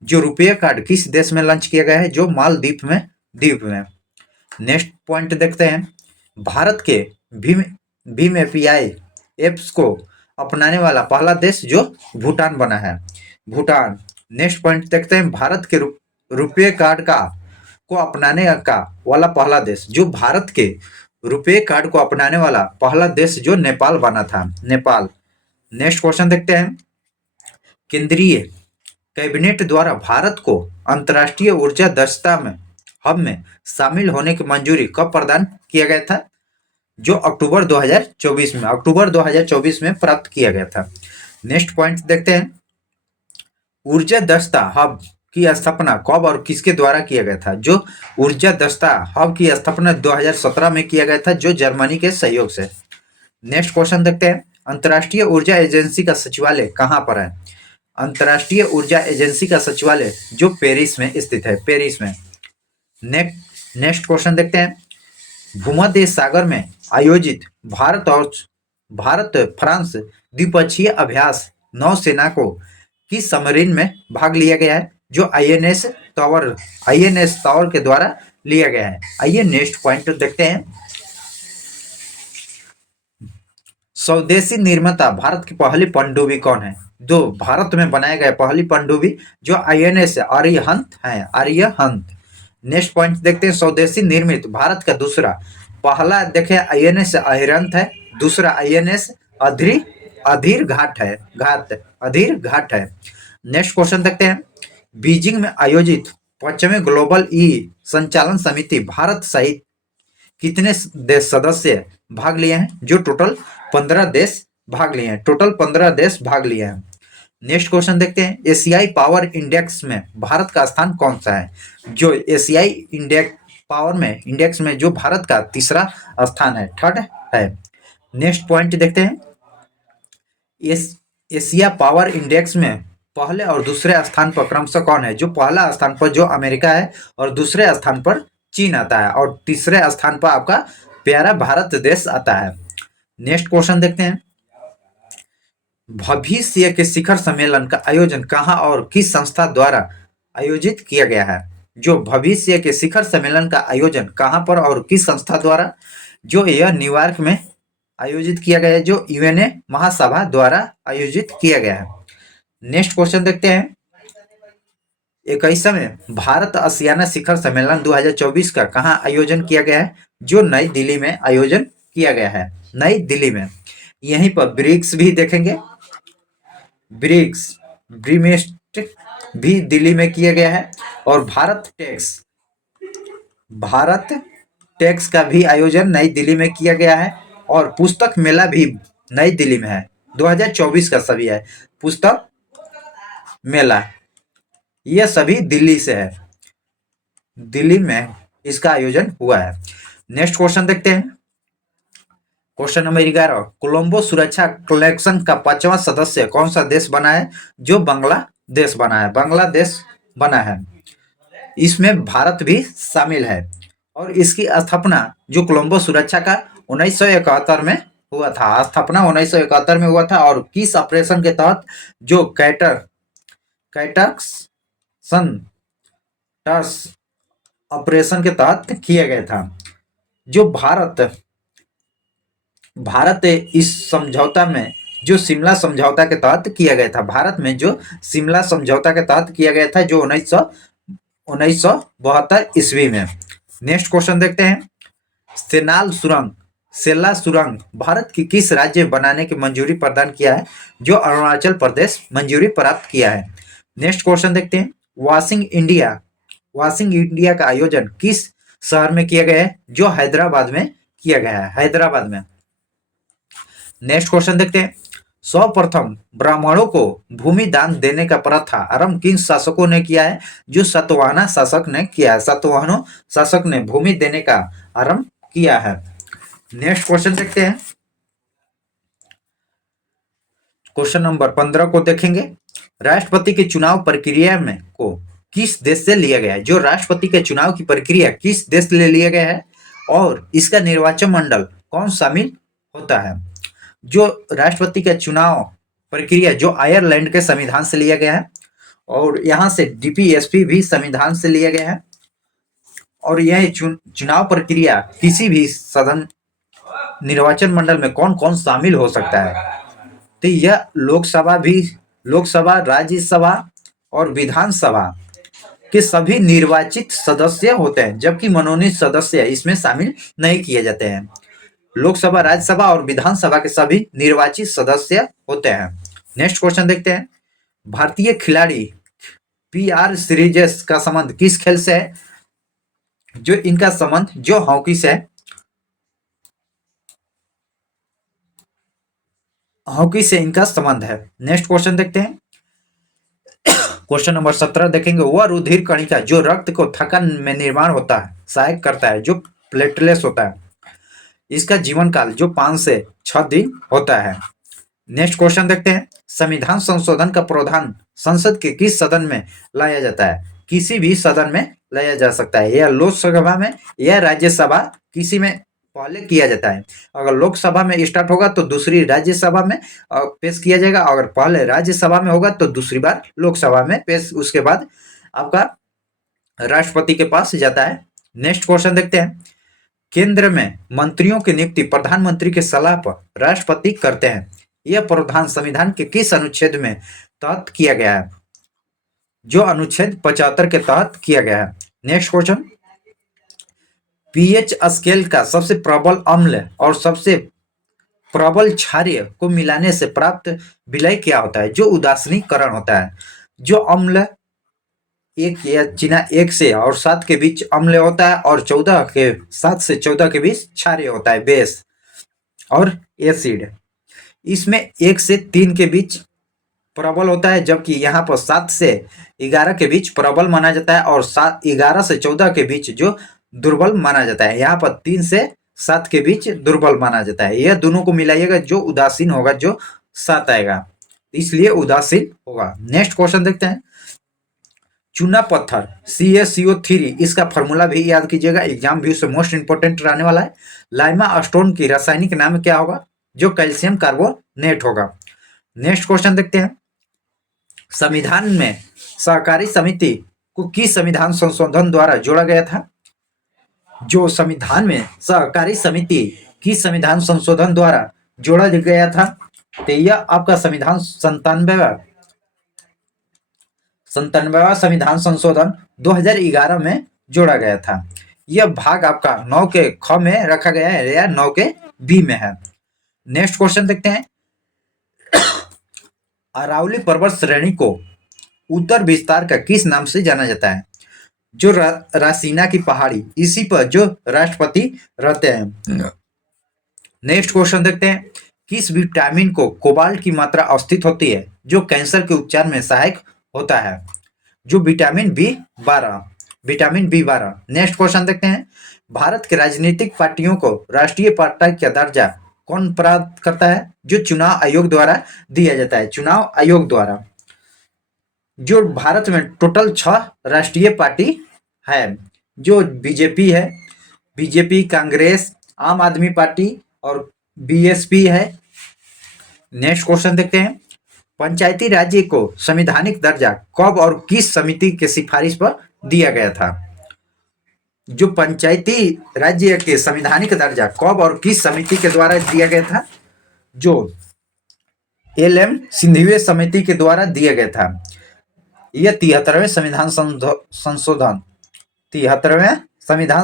जो रुपये कार्ड किस देश में लॉन्च किया गया है? जो मालदीव में, द्वीप में। नेक्स्ट पॉइंट देखते हैं, भारत के भीम भीम एपीआई एप्स को अपनाने वाला पहला देश जो भूटान बना है, भूटान। नेक्स्ट पॉइंट देखते हैं, भारत के रुपये कार्ड को अपनाने का वाला पहला देश, जो भारत के रुपये कार्ड को अपनाने वाला पहला देश जो नेपाल बना था, नेपाल। नेक्स्ट क्वेश्चन देखते हैं, केंद्रीय कैबिनेट द्वारा भारत को अंतर्राष्ट्रीय ऊर्जा दक्षता में हब में शामिल होने की मंजूरी कब प्रदान किया गया था? जो अक्टूबर 2024 में प्राप्त किया गया था। नेक्स्ट पॉइंट देखते हैं, ऊर्जा दक्षता हब की स्थापना कब और किसके द्वारा किया गया था? जो ऊर्जा दक्षता हब की स्थापना 2017 में किया गया था, जो जर्मनी के सहयोग से। नेक्स्ट क्वेश्चन देखते हैं, अंतर्राष्ट्रीय ऊर्जा एजेंसी का सचिवालय कहाँ पर है? अंतर्राष्ट्रीय ऊर्जा एजेंसी का सचिवालय जो पेरिस में स्थित है, पेरिस में। नेक्स्ट क्वेश्चन देखते हैं, भूमध्य सागर में आयोजित भारत फ्रांस द्विपक्षीय अभ्यास नौसेना को किस सबमरीन में भाग लिया गया है? जो आईएनएस टावर के द्वारा लिया गया है। आइए नेक्स्ट पॉइंट देखते हैं, स्वदेशी निर्माता भारत की पहली पनडुब्बी कौन है? जो भारत में बनाया गया पहली पनडुब्बी जो आईएनएस अरिहंत है, अरिहंत। नेक्स्ट पॉइंट देखते हैं, स्वदेशी निर्मित भारत का दूसरा, पहला देखे आईएनएस अरिहंत है, दूसरा आईएनएस अधीर घाट है, अधीर घाट है। नेक्स्ट क्वेश्चन देखते हैं, बीजिंग में आयोजित 5वें ग्लोबल ई संचालन समिति भारत सहित कितने देश सदस्य भाग लिए हैं? जो टोटल 15 देश भाग लिए हैं, टोटल 15 देश भाग लिए हैं। नेक्स्ट क्वेश्चन देखते हैं, एशियाई पावर इंडेक्स में भारत का स्थान कौन सा है? जो एशियाई इंडेक्स में जो भारत का तीसरा स्थान है, थर्ड है। नेक्स्ट पॉइंट देखते हैं, एशिया पावर इंडेक्स में पहले और दूसरे स्थान पर क्रमशः कौन है? जो पहला स्थान पर जो अमेरिका है और दूसरे स्थान पर चीन आता है और तीसरे स्थान पर आपका प्यारा भारत देश आता है। नेक्स्ट क्वेश्चन देखते हैं, भविष्य के शिखर सम्मेलन का आयोजन कहाँ और किस संस्था द्वारा आयोजित किया गया है? जो भविष्य के शिखर सम्मेलन का आयोजन कहाँ पर और किस संस्था द्वारा? जो यह न्यूयॉर्क में आयोजित किया गया है, जो यूएनए महासभा द्वारा आयोजित किया गया है। नेक्स्ट क्वेश्चन देखते हैं, 21वें भारत आसियाना शिखर सम्मेलन 2024 का कहाँ आयोजन किया गया है? जो नई दिल्ली में आयोजन किया गया है, नई दिल्ली में। यहीं पर ब्रिक्स भी देखेंगे, ब्रिमेस्ट भी दिल्ली में किया गया है और भारत टैक्स का भी आयोजन नई दिल्ली में किया गया है और पुस्तक मेला भी नई दिल्ली में है, 2024 का सभी है। पुस्तक मेला यह सभी दिल्ली से है, दिल्ली में इसका आयोजन हुआ है। नेक्स्ट क्वेश्चन देखते हैं, क्वेश्चन नंबर 11, कोलंबो सुरक्षा कलेक्शन का 5वां सदस्य कौन सा देश बना है? जो बांग्लादेश बना है, बांग्लादेश बना है। इसमें भारत भी शामिल है और इसकी स्थापना जो कोलंबो सुरक्षा का 1971 में हुआ था, स्थापना 1971 में हुआ था और किस ऑपरेशन के तहत? जो टर्स ऑपरेशन के तहत किया गया था। जो भारत इस समझौता में जो शिमला समझौता के तहत किया गया था, भारत में जो शिमला समझौता के तहत किया गया था, जो 1972 ईस्वी में। नेक्स्ट क्वेश्चन देखते हैं, सेला सुरंग भारत की किस राज्य बनाने की मंजूरी प्रदान किया है? जो अरुणाचल प्रदेश मंजूरी प्राप्त किया है। नेक्स्ट क्वेश्चन देखते हैं, वॉशिंग इंडिया का आयोजन किस शहर में किया गया है? जो हैदराबाद में किया गया है, हैदराबाद में। नेक्स्ट क्वेश्चन देखते हैं, सर्वप्रथम ब्राह्मणों को भूमि दान देने का प्रथा आरंभ किन शासकों ने किया है? जो सातवाहन शासक ने किया है, सातवाहनों शासक ने भूमि देने का आरंभ किया है। नेक्स्ट क्वेश्चन देखते हैं, क्वेश्चन नंबर 15 को देखेंगे, राष्ट्रपति के चुनाव प्रक्रिया में को किस देश से लिया गया है? जो राष्ट्रपति के चुनाव की प्रक्रिया किस देश से लिया गया है और इसका निर्वाचन मंडल कौन शामिल होता है? जो राष्ट्रपति का चुनाव प्रक्रिया जो आयरलैंड के संविधान से लिया गया है और यहाँ से डीपीएसपी भी संविधान से लिए गए हैं। और यह चुनाव प्रक्रिया किसी भी सदन निर्वाचन मंडल में कौन कौन शामिल हो सकता है, तो यह लोकसभा, राज्यसभा और विधानसभा के सभी निर्वाचित सदस्य होते हैं, जबकि मनोनीत सदस्य इसमें शामिल नहीं किए जाते हैं। लोकसभा, राज्यसभा और विधानसभा के सभी निर्वाचित सदस्य होते हैं। नेक्स्ट क्वेश्चन देखते हैं। भारतीय खिलाड़ी पीआर सीरीजेस का संबंध किस खेल से है? जो इनका संबंध जो हॉकी से है, हॉकी से इनका संबंध है। नेक्स्ट क्वेश्चन देखते हैं। क्वेश्चन नंबर 17 देखेंगे। वह रुधिर कणिका जो रक्त को थक्का में निर्माण होता है सहायक करता है, जो प्लेटलेट्स होता है, इसका जीवन काल जो 5 से 6 दिन होता है। नेक्स्ट क्वेश्चन देखते हैं। संविधान संशोधन का प्रावधान संसद के किस सदन में लाया जाता है? किसी भी सदन में लाया जा सकता है, या लोकसभा में या राज्यसभा, किसी में पहले किया जाता है। अगर लोकसभा में स्टार्ट होगा तो दूसरी राज्यसभा में पेश किया जाएगा, अगर पहले राज्यसभा में होगा तो दूसरी बार लोकसभा में पेश, उसके बाद आपका राष्ट्रपति के पास जाता है। नेक्स्ट क्वेश्चन देखते हैं। केंद्र में मंत्रियों की नियुक्ति प्रधानमंत्री के सलाह पर राष्ट्रपति करते हैं। यह प्रावधान संविधान के किस अनुच्छेद में तहत किया गया है? जो अनुच्छेद 75 के तहत किया गया है। Next question. पीएच स्केल का सबसे प्रबल अम्ल और सबसे प्रबल क्षारीय को मिलाने से प्राप्त विलय क्या होता है? जो उदासीनीकरण होता है। जो अम्ल 1 या चिन्ह 1 से और 7 के बीच अम्ल होता है, और 7 से 14 के बीच क्षारीय होता है, बेस और एसिड। इसमें 1 से 3 के बीच प्रबल होता है, जबकि यहाँ पर 7 से 11 के बीच प्रबल माना जाता है, और 11 से 14 के बीच जो दुर्बल माना जाता है। यहाँ पर 3 से 7 के बीच दुर्बल माना जाता है। यह दोनों को मिलाइएगा, जो उदासीन होगा जो 7 आएगा, इसलिए उदासीन होगा। नेक्स्ट क्वेश्चन देखते हैं। चूना पत्थर CaCO3, इसका फॉर्मूला भी याद कीजिएगा, एग्जाम भी उससे मोस्ट इंपोर्टेंट रहने वाला है। लाइमा स्टोन की रासायनिक नाम क्या होगा? जो कैल्शियम कार्बोनेट होगा। नेक्स्ट क्वेश्चन देखते हैं। संविधान में सहकारी समिति को किस संविधान संशोधन द्वारा जोड़ा गया था? जो संविधान में सहकारी समिति किस संविधान संशोधन द्वारा जोड़ा गया था? तो यह आपका संविधान 97वां संविधान संशोधन 2011 में जोड़ा गया था। यह भाग आपका 9 के ख में रखा गया है या 9 के बी में है। नेक्स्ट क्वेश्चन देखते हैं। अरावली पर्वत श्रेणी को उत्तर विस्तार का किस नाम से जाना जाता है? जो रासीना की पहाड़ी, इसी पर जो राष्ट्रपति रहते हैं। नेक्स्ट क्वेश्चन देखते हैं। किस विटामिन को कोबाल्ट की मात्रा अस्थित होती है, जो कैंसर के उपचार में सहायक होता है? जो विटामिन B12। नेक्स्ट क्वेश्चन देखते हैं। भारत के राजनीतिक पार्टियों को राष्ट्रीय पार्टी का दर्जा कौन प्राप्त करता है? जो चुनाव आयोग द्वारा दिया जाता है। चुनाव आयोग द्वारा। जो भारत में टोटल 6 राष्ट्रीय पार्टी है, जो बीजेपी है, बीजेपी, कांग्रेस, आम आदमी पार्टी और बीएसपी है। नेक्स्ट क्वेश्चन देखते हैं। पंचायती राज्य को संवैधानिक दर्जा कब और किस समिति के सिफारिश पर दिया गया था? जो पंचायती राज्य के संवैधानिक दर्जा कब और किस समिति के द्वारा दिया गया था? जो LM सिंधिया समिति के द्वारा दिया गया था। यह 73वें संविधान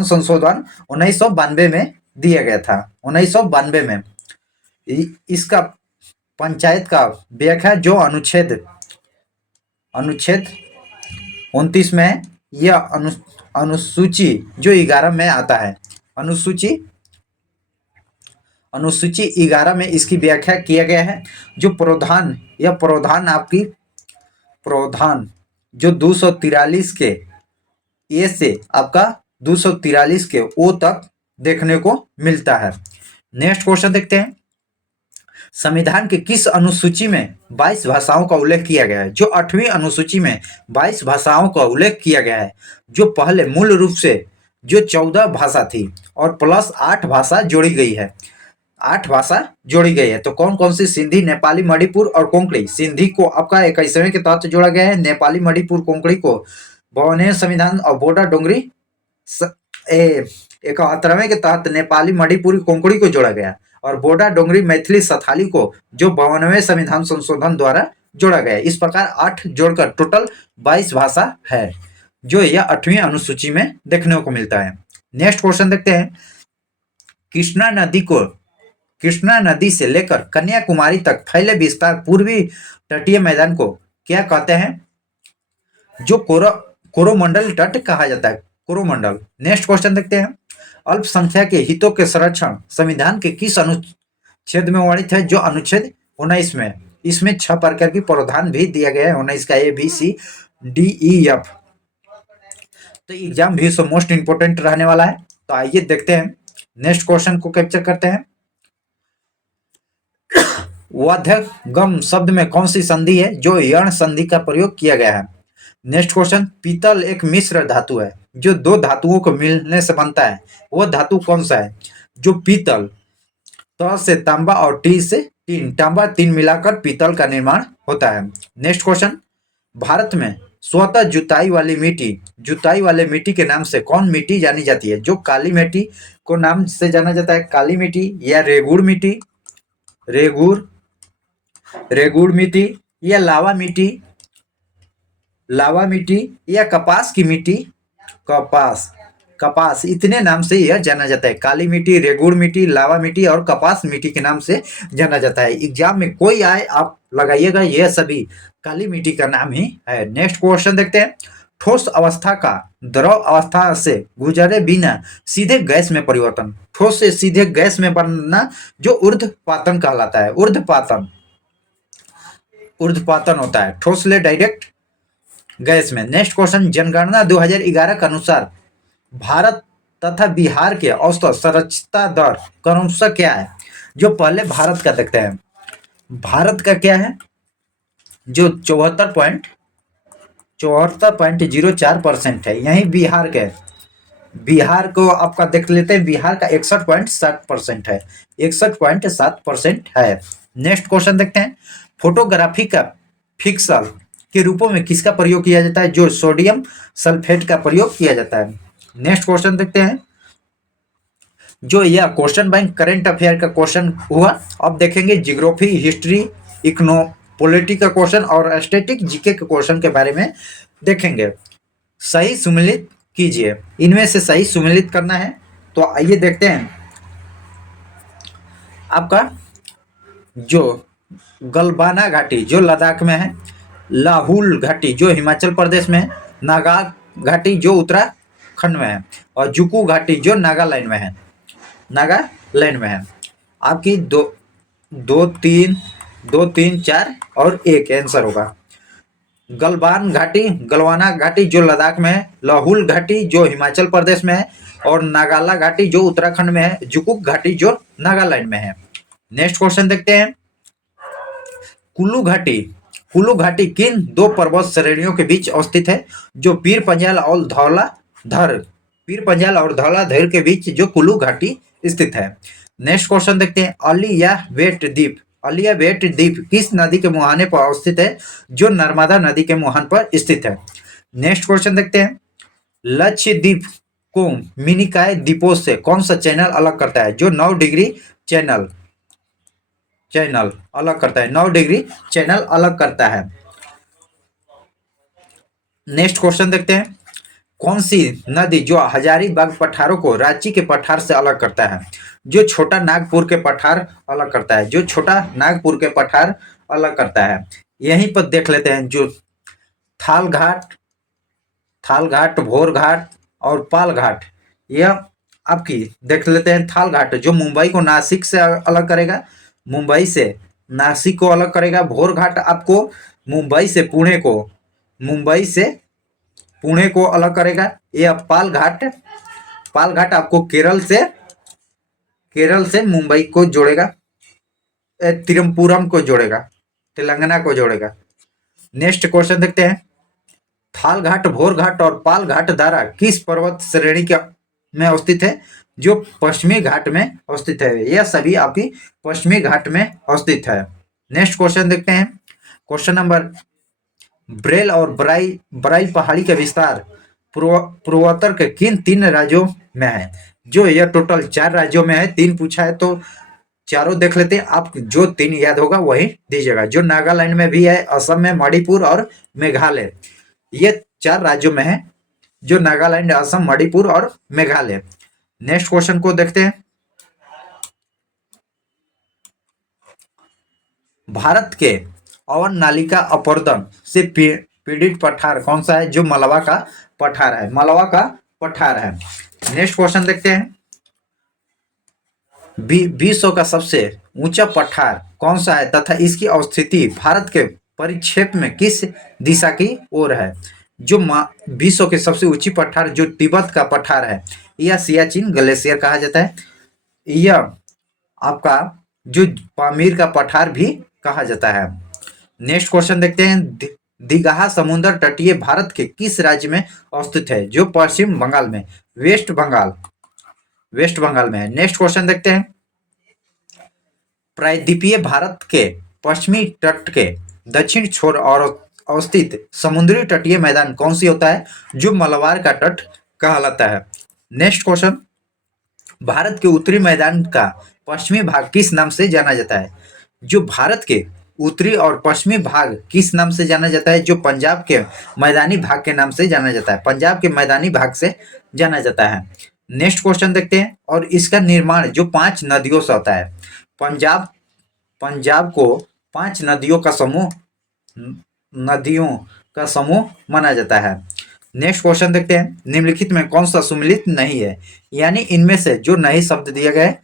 संशोधन 1992 में दिया गया था। 1992 में इसका पंचायत का व्याख्या जो अनुच्छेद 29 में, यह अनुसूची जो 11 में आता है। अनुसूची 11 में इसकी व्याख्या किया गया है। जो प्रावधान, यह प्रावधान जो 243 के ए से आपका 243 के ओ तक देखने को मिलता है। नेक्स्ट क्वेश्चन देखते हैं। संविधान के किस अनुसूची में 22 भाषाओं का उल्लेख किया गया है? जो 8वीं अनुसूची में 22 भाषाओं का उल्लेख किया गया है, जो पहले मूल रूप से जो 14 भाषा थी और प्लस 8 भाषा जोड़ी गई है। 8 भाषा जोड़ी गई है। तो कौन कौन सी? सिंधी, नेपाली, मणिपुर और कोंकणी। सिंधी को आपका 21वें के तहत जोड़ा गया है। नेपाली, मणिपुर, कोंकणी को 52वें संविधान और बोडा डोंगरी 71वें के तहत नेपाली, मणिपुरी, कोंकणी को जोड़ा गया। और बोडा डोंगरी, मैथिली, संथाली को जो 52वें संविधान संशोधन द्वारा जोड़ा गया। इस प्रकार 8 जोड़कर टोटल 22 भाषा है, जो यह 8वीं अनुसूची में देखने को मिलता है। नेक्स्ट क्वेश्चन देखते हैं। कृष्णा नदी से लेकर कन्याकुमारी तक फैले विस्तार पूर्वी तटीय मैदान को क्या कहते हैं? जो कोरोमंडल तट कहा जाता है, कोरोमंडल। नेक्स्ट क्वेश्चन देखते हैं। अल्पसंख्यक के हितों के संरक्षण संविधान के किस अनुच्छेद में वर्णित है? जो अनुच्छेद 19 में। इसमें 6 प्रकार की प्रावधान भी दिया गया है, 19 का ABCDEF। तो एग्जाम भी मोस्ट इंपोर्टेंट रहने वाला है। तो आइए देखते हैं, नेक्स्ट क्वेश्चन को कैप्चर करते हैं। वाध्यगम शब्द में कौन सी संधि है? जो यण संधि का प्रयोग किया गया है। Next question. पीतल एक मिश्र धातु है जो 2 धातुओं को मिलने से बनता है। वह धातु कौन सा है? जो पीतल, त से तांबा और टी से टीन, तांबा तीन मिलाकर पीतल का निर्माण होता है। Next question. भारत में स्वतः जुताई वाली मिट्टी के नाम से कौन मिट्टी जानी जाती है? जो काली मिट्टी को नाम से जाना जाता है, काली मिट्टी या रेगुड़ मिट्टी, रेगुड़ मिट्टी या लावा मिट्टी या कपास की मिट्टी, कपास इतने नाम से यह जाना जाता है। काली मिट्टी, रेगुड़ मिट्टी, लावा मिट्टी और कपास मिट्टी के नाम से जाना जाता है। एग्जाम में कोई आए आप लगाइएगा, यह सभी काली मिट्टी का नाम ही है। नेक्स्ट क्वेश्चन देखते हैं। ठोस अवस्था का द्रव अवस्था से गुजरे बिना सीधे गैस में परिवर्तन। ठोस से सीधे गैस में बनना जो ऊर्ध्वपातन कहलाता है। ऊर्ध्वपातन होता है ठोस से डायरेक्ट गैस में। Next question. जनगणना 2011 के अनुसार भारत तथा बिहार के औसत साक्षरता दर क्रमशः क्या है? जो पहले भारत का देखते हैं। भारत का क्या है? जो 74.04% है। यही बिहार को आपका देख लेते हैं। बिहार का 61.7% है, 61.7% है। नेक्स्ट क्वेश्चन देखते हैं। फोटोग्राफी का फिक्सल के रूपों में किसका प्रयोग किया जाता है? जो सोडियम सल्फेट का प्रयोग किया जाता है। नेक्स्ट क्वेश्चन देखते हैं। जो यह क्वेश्चन बैंक करंट अफेयर का क्वेश्चन हुआ, अब देखेंगे जियोग्राफी, हिस्ट्री, पॉलिटी का क्वेश्चन और स्टैटिक जीके के क्वेश्चन के बारे में देखेंगे। सही सुमेलित कीजिए, इनमें से सही सुमेलित करना है। तो आइए देखते हैं। आपका जो गलवाना घाटी जो लद्दाख में है, लाहुल घाटी जो हिमाचल प्रदेश में है, नागा घाटी जो उत्तराखंड में है और जुकू घाटी जो नागालैंड में है। आपकी दो तीन 4 और 1 आंसर होगा। गलवाना घाटी जो लद्दाख में है, लाहुल घाटी जो हिमाचल प्रदेश में है और नागाला घाटी जो उत्तराखंड में है, जुकुक घाटी जो नागालैंड में है। नेक्स्ट क्वेश्चन देखते हैं। कुल्लू घाटी किन 2 पर्वत श्रेणियों के बीच अवस्थित है? जो पीर पंजाल और धौलाधर के बीच जो कुल्लू घाटी स्थित है। नेक्स्ट क्वेश्चन देखते हैं। अलियावेट द्वीप किस नदी के मुहाने पर अवस्थित है? जो नर्मदा नदी के मुहान पर स्थित है। नेक्स्ट क्वेश्चन देखते हैं। लक्षद्वीप को मिनिकॉय द्वीपों से कौन सा चैनल अलग करता है? जो 9 डिग्री चैनल अलग करता है। 9 डिग्री चैनल अलग करता है। नेक्स्ट क्वेश्चन देखते हैं। कौन सी नदी जो हजारीबाग पठारों को रांची के पठार से अलग करता है? जो छोटा नागपुर के पठार अलग करता है। यहीं पर देख लेते हैं। जो थाल घाट, भोर घाट और पाल घाट, यह आपकी देख लेते हैं। थाल घाट जो मुंबई को नासिक से अलग करेगा, नासिक को अलग करेगा। भोर घाट आपको मुंबई से पुणे को अलग करेगा। यह पाल घाट आपको केरल से मुंबई को जोड़ेगा, तिरुवनंतपुरम को जोड़ेगा, तेलंगाना को जोड़ेगा। नेक्स्ट क्वेश्चन देखते हैं। थाल घाट, भोर घाट और पाल घाट द्वारा किस पर्वत श्रेणी में अवस्थित है? जो पश्चिमी घाट में अवस्थित है। यह सभी आपकी पश्चिमी घाट में अवस्थित है। नेक्स्ट क्वेश्चन देखते हैं। क्वेश्चन नंबर, ब्रेल और बराइल पहाड़ी का विस्तार पूर्वोत्तर के किन 3 राज्यों में है? जो यह टोटल 4 राज्यों में है। 3 पूछा है तो चारों देख लेते हैं। आप जो 3 याद होगा वही दीजिएगा। जो नागालैंड में भी है, असम में, मणिपुर और मेघालय, ये 4 राज्यों में है। जो नागालैंड, असम, मणिपुर और मेघालय। नेक्स्ट क्वेश्चन को देखते हैं। भारत के अवन नालिका अपरदन से पीड़ित पठार कौन सा है? जो मालवा का पठार है। मालवा का पठार है। नेक्स्ट क्वेश्चन देखते हैं। विश्व का सबसे ऊंचा पठार कौन सा है तथा इसकी अवस्थिति भारत के परिक्षेप में किस दिशा की ओर है? जो विश्व की सबसे ऊंची पठार जो तिब्बत का पठार है, यह सियाचिन ग्लेशियर कहा जाता है। यह आपका जो पामीर का पठार भी कहा जाता है। नेक्स्ट क्वेश्चन देखते हैं। दीघा समुद्र तटीय भारत के किस राज्य में अवस्थित है? जो पश्चिम बंगाल में, वेस्ट बंगाल में है। नेक्स्ट क्वेश्चन देखते हैं। प्रायद्वीपीय भारत के पश्चिमी तट के दक्षिण छोर और अवस्थित समुद्री तटीय मैदान कौन सी होता है? जो मलबार का तट कहलाता है। नेक्स्ट क्वेश्चन, भारत के उत्तरी मैदान का पश्चिमी भाग किस नाम से जाना जाता है? जो भारत के उत्तरी और पश्चिमी भाग किस नाम से जाना जाता है? जो पंजाब के मैदानी भाग के नाम से जाना जाता है। पंजाब के मैदानी भाग से जाना जाता है। नेक्स्ट क्वेश्चन देखते हैं। और इसका निर्माण जो 5 नदियों से होता है। पंजाब को 5 नदियों का समूह माना जाता है। नेक्स्ट क्वेश्चन देखते हैं। निम्नलिखित में कौन सा सुमेलित नहीं है? यानी इनमें से जो नहीं शब्द दिए गए,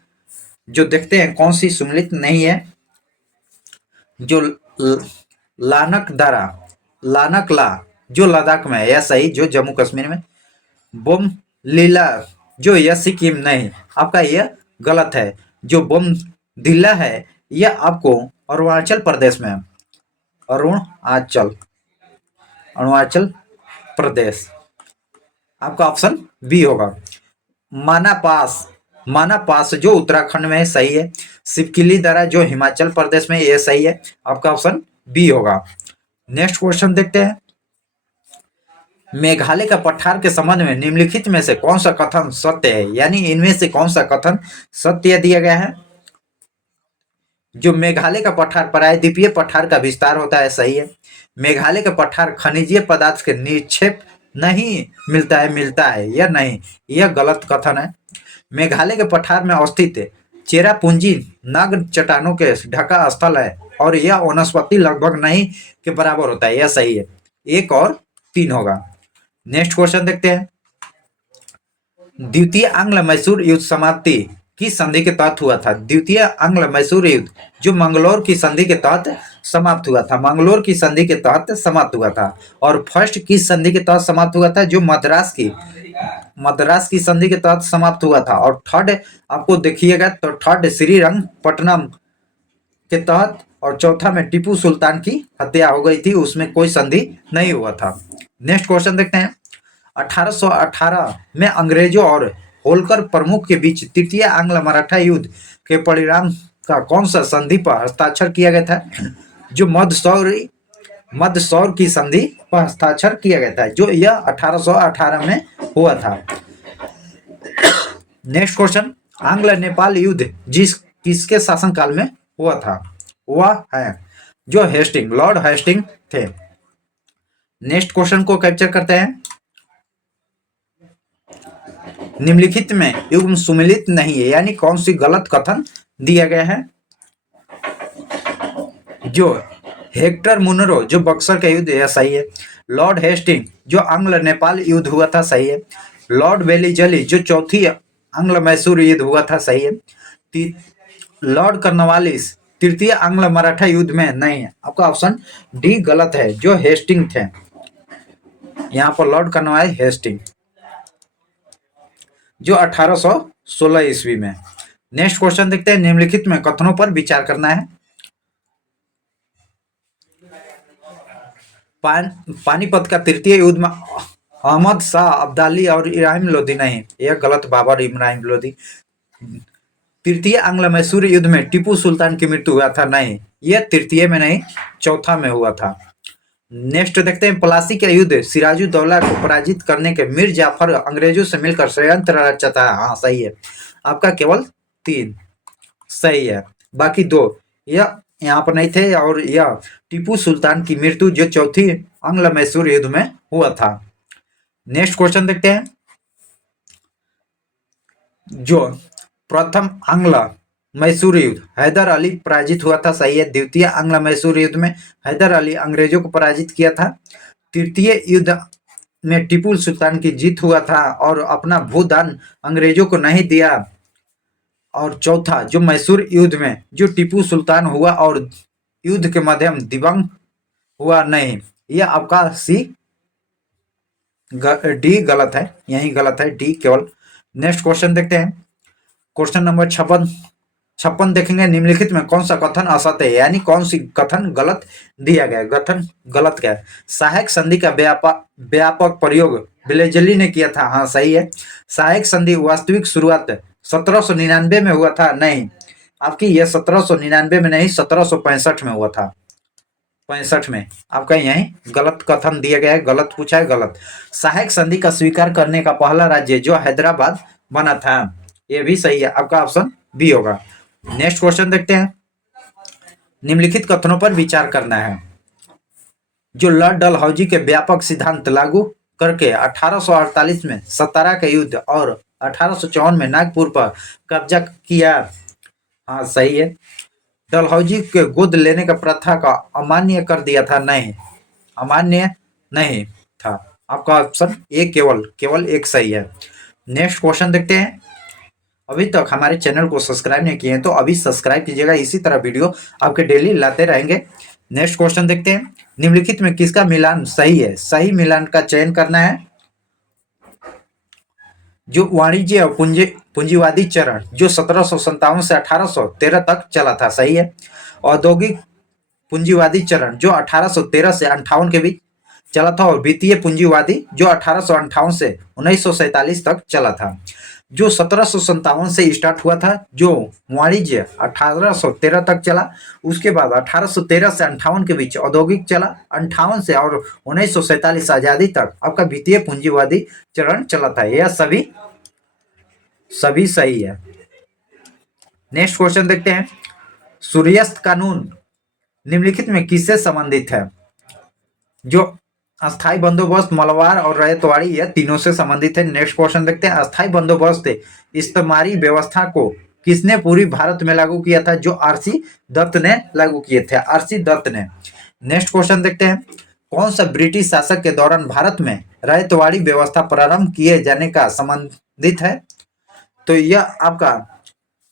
जो देखते हैं कौन सी सुमेलित नहीं है। जो लानक दरा, लानक ला जो लद्दाख में है, यह सही। जो जम्मू कश्मीर में। बोम लीला जो यह सिक्किम नहीं, आपका यह गलत है। जो बोम दिल्ला है यह आपको अरुणाचल प्रदेश में है। अरुणाचल प्रदेश, आपका ऑप्शन बी होगा। माना पास जो उत्तराखंड में है, सही है। सिपकिली दरा जो हिमाचल प्रदेश में, यह सही है। आपका ऑप्शन बी होगा। नेक्स्ट क्वेश्चन देखते हैं। मेघालय का पठार के संबंध में निम्नलिखित में से कौन सा कथन सत्य है? यानी इनमें से कौन सा कथन सत्य दिया गया है? जो मेघालय का पठार प्रायद्वीपीय पठार का विस्तार होता है, सही है। मेघालय का पठार खनिजीय पदार्थ के निक्षेप नहीं मिलता है, यह नहीं, यह गलत कथन है। मेघालय के पठार में अवस्थित चेरापूंजी नग्न चट्टानों के ढका स्थल है और यह वनस्पति लगभग नहीं के बराबर होता है, यह सही है। 1 और 3 होगा। नेक्स्ट क्वेश्चन देखते हैं। द्वितीय आंग्ल मैसूर युद्ध समाप्ति किस संधि के तहत हुआ था? द्वितीय आंग्ल मैसूर युद्ध जो मंगलोर की संधि के तहत समाप्त हुआ था। मंगलोर की संधि के तहत समाप्त हुआ था। और फर्स्ट किस संधि के तहत समाप्त हुआ था? जो मद्रास की संधि के तहत समाप्त हुआ था। और थर्ड आपको देखिएगा तो थर्ड श्रीरंगपट्टनम के तहत, और चौथा में टीपू सुल्तान की हत्या हो गई थी, उसमें कोई संधि नहीं हुआ था। नेक्स्ट क्वेश्चन देखते हैं। 1818 में अंग्रेजों और होलकर प्रमुख के बीच तृतीय आंग्ल मराठा युद्ध के परिणाम का कौन सा संधि पर हस्ताक्षर किया गया था? जो मदसौर की संधि पर हस्ताक्षर किया गया था, जो यह 1818 में हुआ था। Next question. आंग्ल नेपाल युद्ध किसके शासनकाल में हुआ था? वह है जो लॉर्ड हेस्टिंग थे। नेक्स्ट क्वेश्चन को कैप्चर करते हैं। निम्नलिखित में युग्म सुमेलित नहीं है, यानी कौन सी गलत कथन दिया गया है? जो हेक्टर मुनरो जो बक्सर का युद्ध, यह सही है। लॉर्ड हेस्टिंग जो आंग्ल नेपाल युद्ध हुआ था, सही है। लॉर्ड वेलिजली जो चौथी आंग्ल मैसूर युद्ध हुआ था, सही है। लॉर्ड कर्नवालिस तृतीय आंग्ल मराठा युद्ध में नहीं है, आपका ऑप्शन डी गलत है। जो हेस्टिंग थे, यहाँ पर लॉर्ड कर्नवालिस हेस्टिंग जो 1816 ईस्वी में। नेक्स्ट क्वेश्चन देखते हैं। निम्नलिखित में कथनों पर विचार करना है। पानीपत का तृतीय युद्ध में अहमद शाह अब्दाली और इब्राहिम लोदी नहीं, यह गलत। बाबर इब्राहिम लोदी। तृतीय आंग्ल मैसूर युद्ध में टीपू सुल्तान की मृत्यु हुआ था नहीं, यह तृतीय में नहीं, चौथा में हुआ था। नेक्स्ट देखते हैं, प्लासी का युद्ध सिराजुद्दौला को पराजित करने के मीर जाफर अंग्रेजों से मिलकर षड्यंत्र रचाता है। हाँ सही है, आपका केवल 3 सही है, बाकी 2 यह यहाँ पर नहीं थे। और यह टीपू सुल्तान की मृत्यु जो चौथी आंग्ल मैसूर युद्ध में हुआ था। नेक्स्ट क्वेश्चन देखते हैं, जो प्रथम आंग्ल मैसूर युद्ध हैदर अली पराजित हुआ था। सही है, द्वितीय आंग्ल मैसूर युद्ध में हैदर अली अंग्रेजों को पराजित किया था। तृतीय युद्ध में टीपू सुल्तान की जीत हुआ था और अपना भूदान अंग्रेजों को नहीं दिया। और चौथा जो मैसूर युद्ध में जो टीपू सुल्तान हुआ और युद्ध के माध्यम दिवंग हुआ नहीं, यह आपका डी गलत है, यही गलत है, डी केवल। नेक्स्ट क्वेश्चन देखते हैं, क्वेश्चन नंबर 56 देखेंगे, निम्नलिखित में कौन सा कथन असत्य है, यानी कौन सी कथन गलत दिया गया। कथन गलत क्या है, सहायक संधि का व्यापक प्रयोग विलेजली ने किया था। हाँ सही है, सहायक संधि वास्तविक शुरुआत 1799 में हुआ था नहीं, आपकी यह 1799 में नहीं, 1765 में हुआ था, 65 में। आपका यही गलत कथन दिया गया है, गलत पूछा है, गलत। सहायक संधि का स्वीकार करने का पहला राज्य जो हैदराबाद बना था, यह भी सही है, आपका ऑप्शन बी होगा। नेक्स्ट क्वेश्चन देखते हैं, निम्नलिखित कथनों पर विचार करना है। जो लॉर्ड डलहौजी के व्यापक सिद्धांत लागू करके 1848 में सतारा का युद्ध और 1854 में नागपुर पर कब्जा किया। हाँ सही है, डलहौजी के गोद लेने का प्रथा का अमान्य कर दिया था नहीं, अमान्य नहीं था, आपका ऑप्शन ए केवल एक सही है। नेक्स्ट क्वेश्चन देखते हैं, अभी तक हमारे चैनल को सब्सक्राइब नहीं किए हैं तो अभी सब्सक्राइब कीजिएगा, इसी तरह वीडियो आपके डेली लाते रहेंगे। नेक्स्ट क्वेश्चन देखते हैं, निम्नलिखित में किसका मिलान सही है, सही मिलान का चयन करना है। जो वाणिज्य और पूंजीवादी चरण जो 1757 से 1813 तक चला था, सही है। औद्योगिक पूंजीवादी चरण जो 1813 से 58 के बीच चला था, और वित्तीय पूंजीवादी जो 1858 से 1947 तक चला था। जो 1757 से स्टार्ट हुआ था, जो वाणिज्य 1813 तक चला, उसके बाद 1813 से 58 के बीच औद्योगिक चला, 58 से और 1947 आजादी तक आपका वित्तीय पूंजीवादी चरण चला था। यह सभी सही है। नेक्स्ट क्वेश्चन देखते हैं, सूर्यास्त कानून निम्नलिखित में किससे संबंधित है। जो अस्थाई बंदोबस्त, मलबार और रैयतवाड़ी, यह तीनों से संबंधित है। नेक्स्ट क्वेश्चन देखते हैं, अस्थाई बंदोबस्त इस्तेमारी व्यवस्था को किसने पूरी भारत में लागू किया था। जो आरसी दत्त ने लागू किए थे, आरसी दत्त ने। नेक्स्ट क्वेश्चन देखते हैं, कौन सा ब्रिटिश शासक के दौरान भारत में रैयतवाड़ी व्यवस्था प्रारंभ किए जाने का संबंधित है। तो यह आपका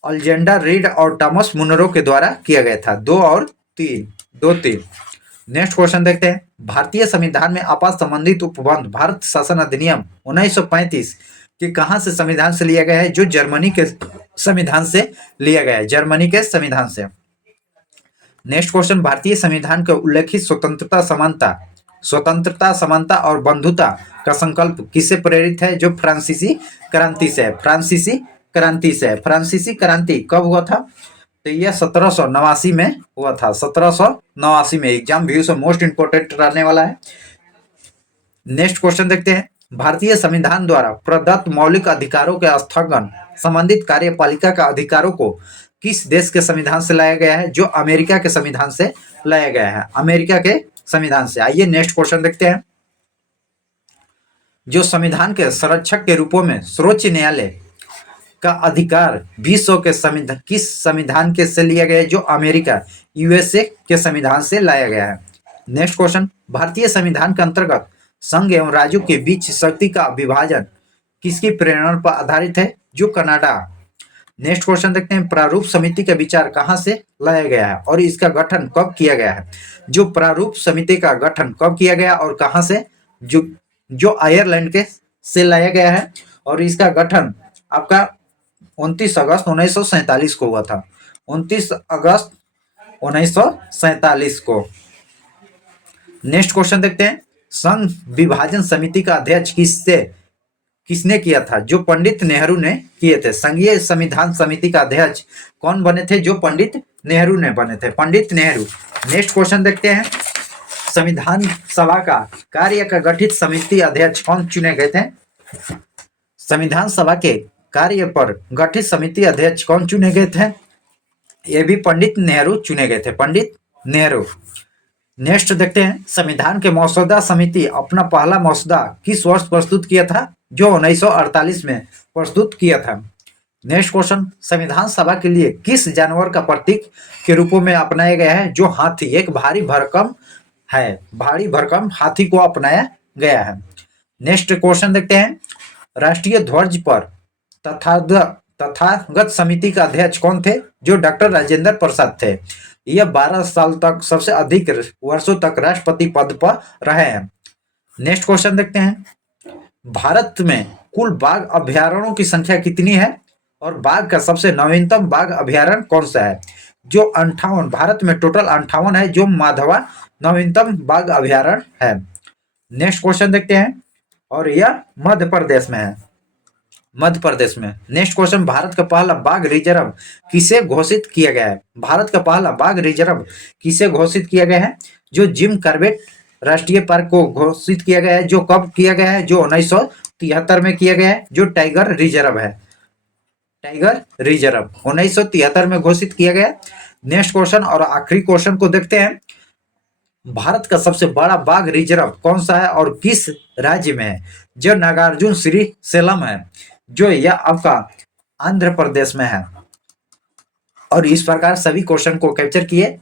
अलेक्जेंडर रीड और थॉमस मुनरो के द्वारा किया गया था। 2 और 3। नेक्स्ट क्वेश्चन देखते हैं, भारतीय संविधान में आपात संबंधित उपबंध भारत शासन अधिनियम 1935 के कहां से संविधान से लिया गया है। जो जर्मनी के संविधान से लिया गया है, जर्मनी के संविधान से। नेक्स्ट क्वेश्चन, भारतीय संविधान के उल्लेखित स्वतंत्रता समानता और बंधुता का संकल्प किससे प्रेरित है। जो फ्रांसीसी क्रांति से, फ्रांसीसी क्रांति कब हुआ था। तो यह 1789 में हुआ था, 1789 में। एग्जाम व्यू से मोस्ट इंपोर्टेंट रहने वाला है। नेक्स्ट क्वेश्चन देखते हैं, भारतीय संविधान द्वारा प्रदत्त मौलिक अधिकारों के स्थगन संबंधित कार्यपालिका का अधिकारों को किस देश के संविधान से लाया गया है। जो अमेरिका के संविधान से लाया गया है, अमेरिका के संविधान से। आइए नेक्स्ट क्वेश्चन देखते हैं, जो संविधान के संरक्षक के रूपों में सर्वोच्च न्यायालय का अधिकार विश्व के संविधान किस संविधान के से लिया गया है। जो अमेरिका यूएसए के संविधान से लाया गया है। नेक्स्ट क्वेश्चन, भारतीय संविधान के अंतर्गत संघ एवं राज्यों के बीच शक्ति का विभाजन किसकी प्रेरणा पर आधारित है। जो कनाडा। नेक्स्ट क्वेश्चन देखते हैं, प्रारूप समिति का विचार कहां से लाया गया है और इसका गठन कब किया गया है। जो प्रारूप समिति का गठन कब किया गया और कहां से। जो आयरलैंड के से लाया गया है और इसका गठन आपका 29 अगस्त 1947 को हुआ था, 29 अगस्त 1947 को। नेक्स्ट क्वेश्चन देखते हैं, संघ विभाजन समिति का अध्यक्ष किसने किया था? जो पंडित नेहरू ने किए थे। संघीय संविधान समिति का अध्यक्ष कौन बने थे? जो पंडित नेहरू ने बने थे, पंडित नेहरू। नेक्स्ट क्वेश्चन देखते हैं। संविधान सभा का कार्य का गठित समिति अध्यक्ष कौन चुने गए थे? संविधान सभा के कार्य पर गठित समिति अध्यक्ष कौन चुने गए थे? ये भी पंडित नेहरू चुने गए थे, पंडित नेहरू। नेक्स्ट देखते हैं। संविधान के मसौदा समिति अपना पहला मसौदा किस वर्ष प्रस्तुत किया था? जो 1948 में प्रस्तुत किया था। Next question. संविधान सभा के लिए किस जानवर का प्रतीक के रूप में अपनाया गया है? जो हाथी, एक भारी भरकम है, भारी भरकम हाथी को अपनाया गया है। नेक्स्ट क्वेश्चन देखते हैं। राष्ट्रीय ध्वज पर तथागत समिति का अध्यक्ष कौन थे? जो डॉक्टर राजेंद्र प्रसाद थे। यह 12 साल तक सबसे अधिक वर्षों तक राष्ट्रपति पद पर रहे हैं। नेक्स्ट क्वेश्चन देखते हैं। भारत में कुल बाघ अभयारण्यों की संख्या कितनी है? और बाघ का सबसे नवीनतम बाघ अभयारण्य कौन सा है? जो 58, भारत में टोटल 58 है, जो माधवा नवीनतम बाघ अभयारण्य है। नेक्स्ट क्वेश्चन देखते हैं, और यह मध्य प्रदेश में है, मध्य प्रदेश में। Next question. भारत का पहला बाघ रिजर्व किसे घोषित किया गया है? भारत का पहला बाघ रिजर्व किसे घोषित किया गया है? जो जिम कॉर्बेट राष्ट्रीय पार्क को घोषित किया गया है। जो कब किया गया है? जो 1973 में किया गया है। जो टाइगर रिजर्व है, टाइगर रिजर्व 1973 में घोषित किया गया। नेक्स्ट क्वेश्चन और आखिरी क्वेश्चन को देखते हैं। भारत का सबसे बड़ा बाघ रिजर्व कौन सा है और किस राज्य में है? जो नागार्जुन श्री सेलम है, जो यह आपका आंध्र प्रदेश में है। और इस प्रकार सभी क्वेश्चन को कैप्चर किए।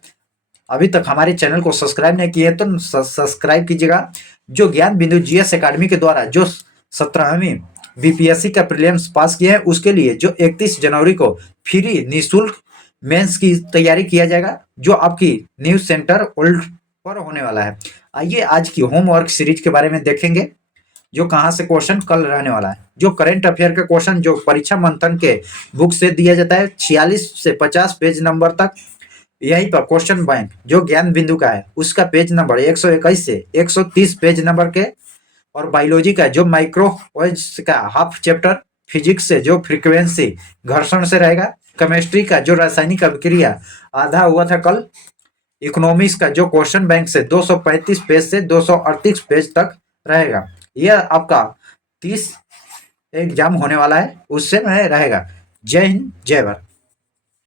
अभी तक हमारे चैनल को सब्सक्राइब नहीं किए तो सब्सक्राइब कीजिएगा। जो ज्ञान बिंदु जीएस एकेडमी के द्वारा जो 17वीं बीपीएससी का प्रीलिम्स पास किए हैं, उसके लिए जो 31 जनवरी को फ्री निःशुल्क मेंस की तैयारी किया जाएगा, जो आपकी न्यूज सेंटर ओल्ड पर होने वाला है। आइए आज की होमवर्क सीरीज के बारे में देखेंगे, जो कहां से क्वेश्चन कल रहने वाला है। जो करंट अफेयर का क्वेश्चन जो परीक्षा मंथन के बुक से दिया जाता है 46 से 50 पेज नंबर तक, यहीं पर क्वेश्चन बैंक जो ज्ञान बिंदु का है उसका पेज नंबर 121 से 130 पेज नंबर के, और बायोलॉजी का जो माइक्रोवेव्स का हाफ चैप्टर, फिजिक्स से जो फ्रीक्वेंसी घर्षण से रहेगा, केमिस्ट्री का जो रासायनिक अभिक्रिया आधा हुआ था कल, इकोनॉमिक्स का जो क्वेश्चन बैंक से 235 पेज से 238 पेज तक रहेगा। यह आपका 30 एग्जाम होने वाला है, उससे में रहेगा। जय हिंद, जय भारत।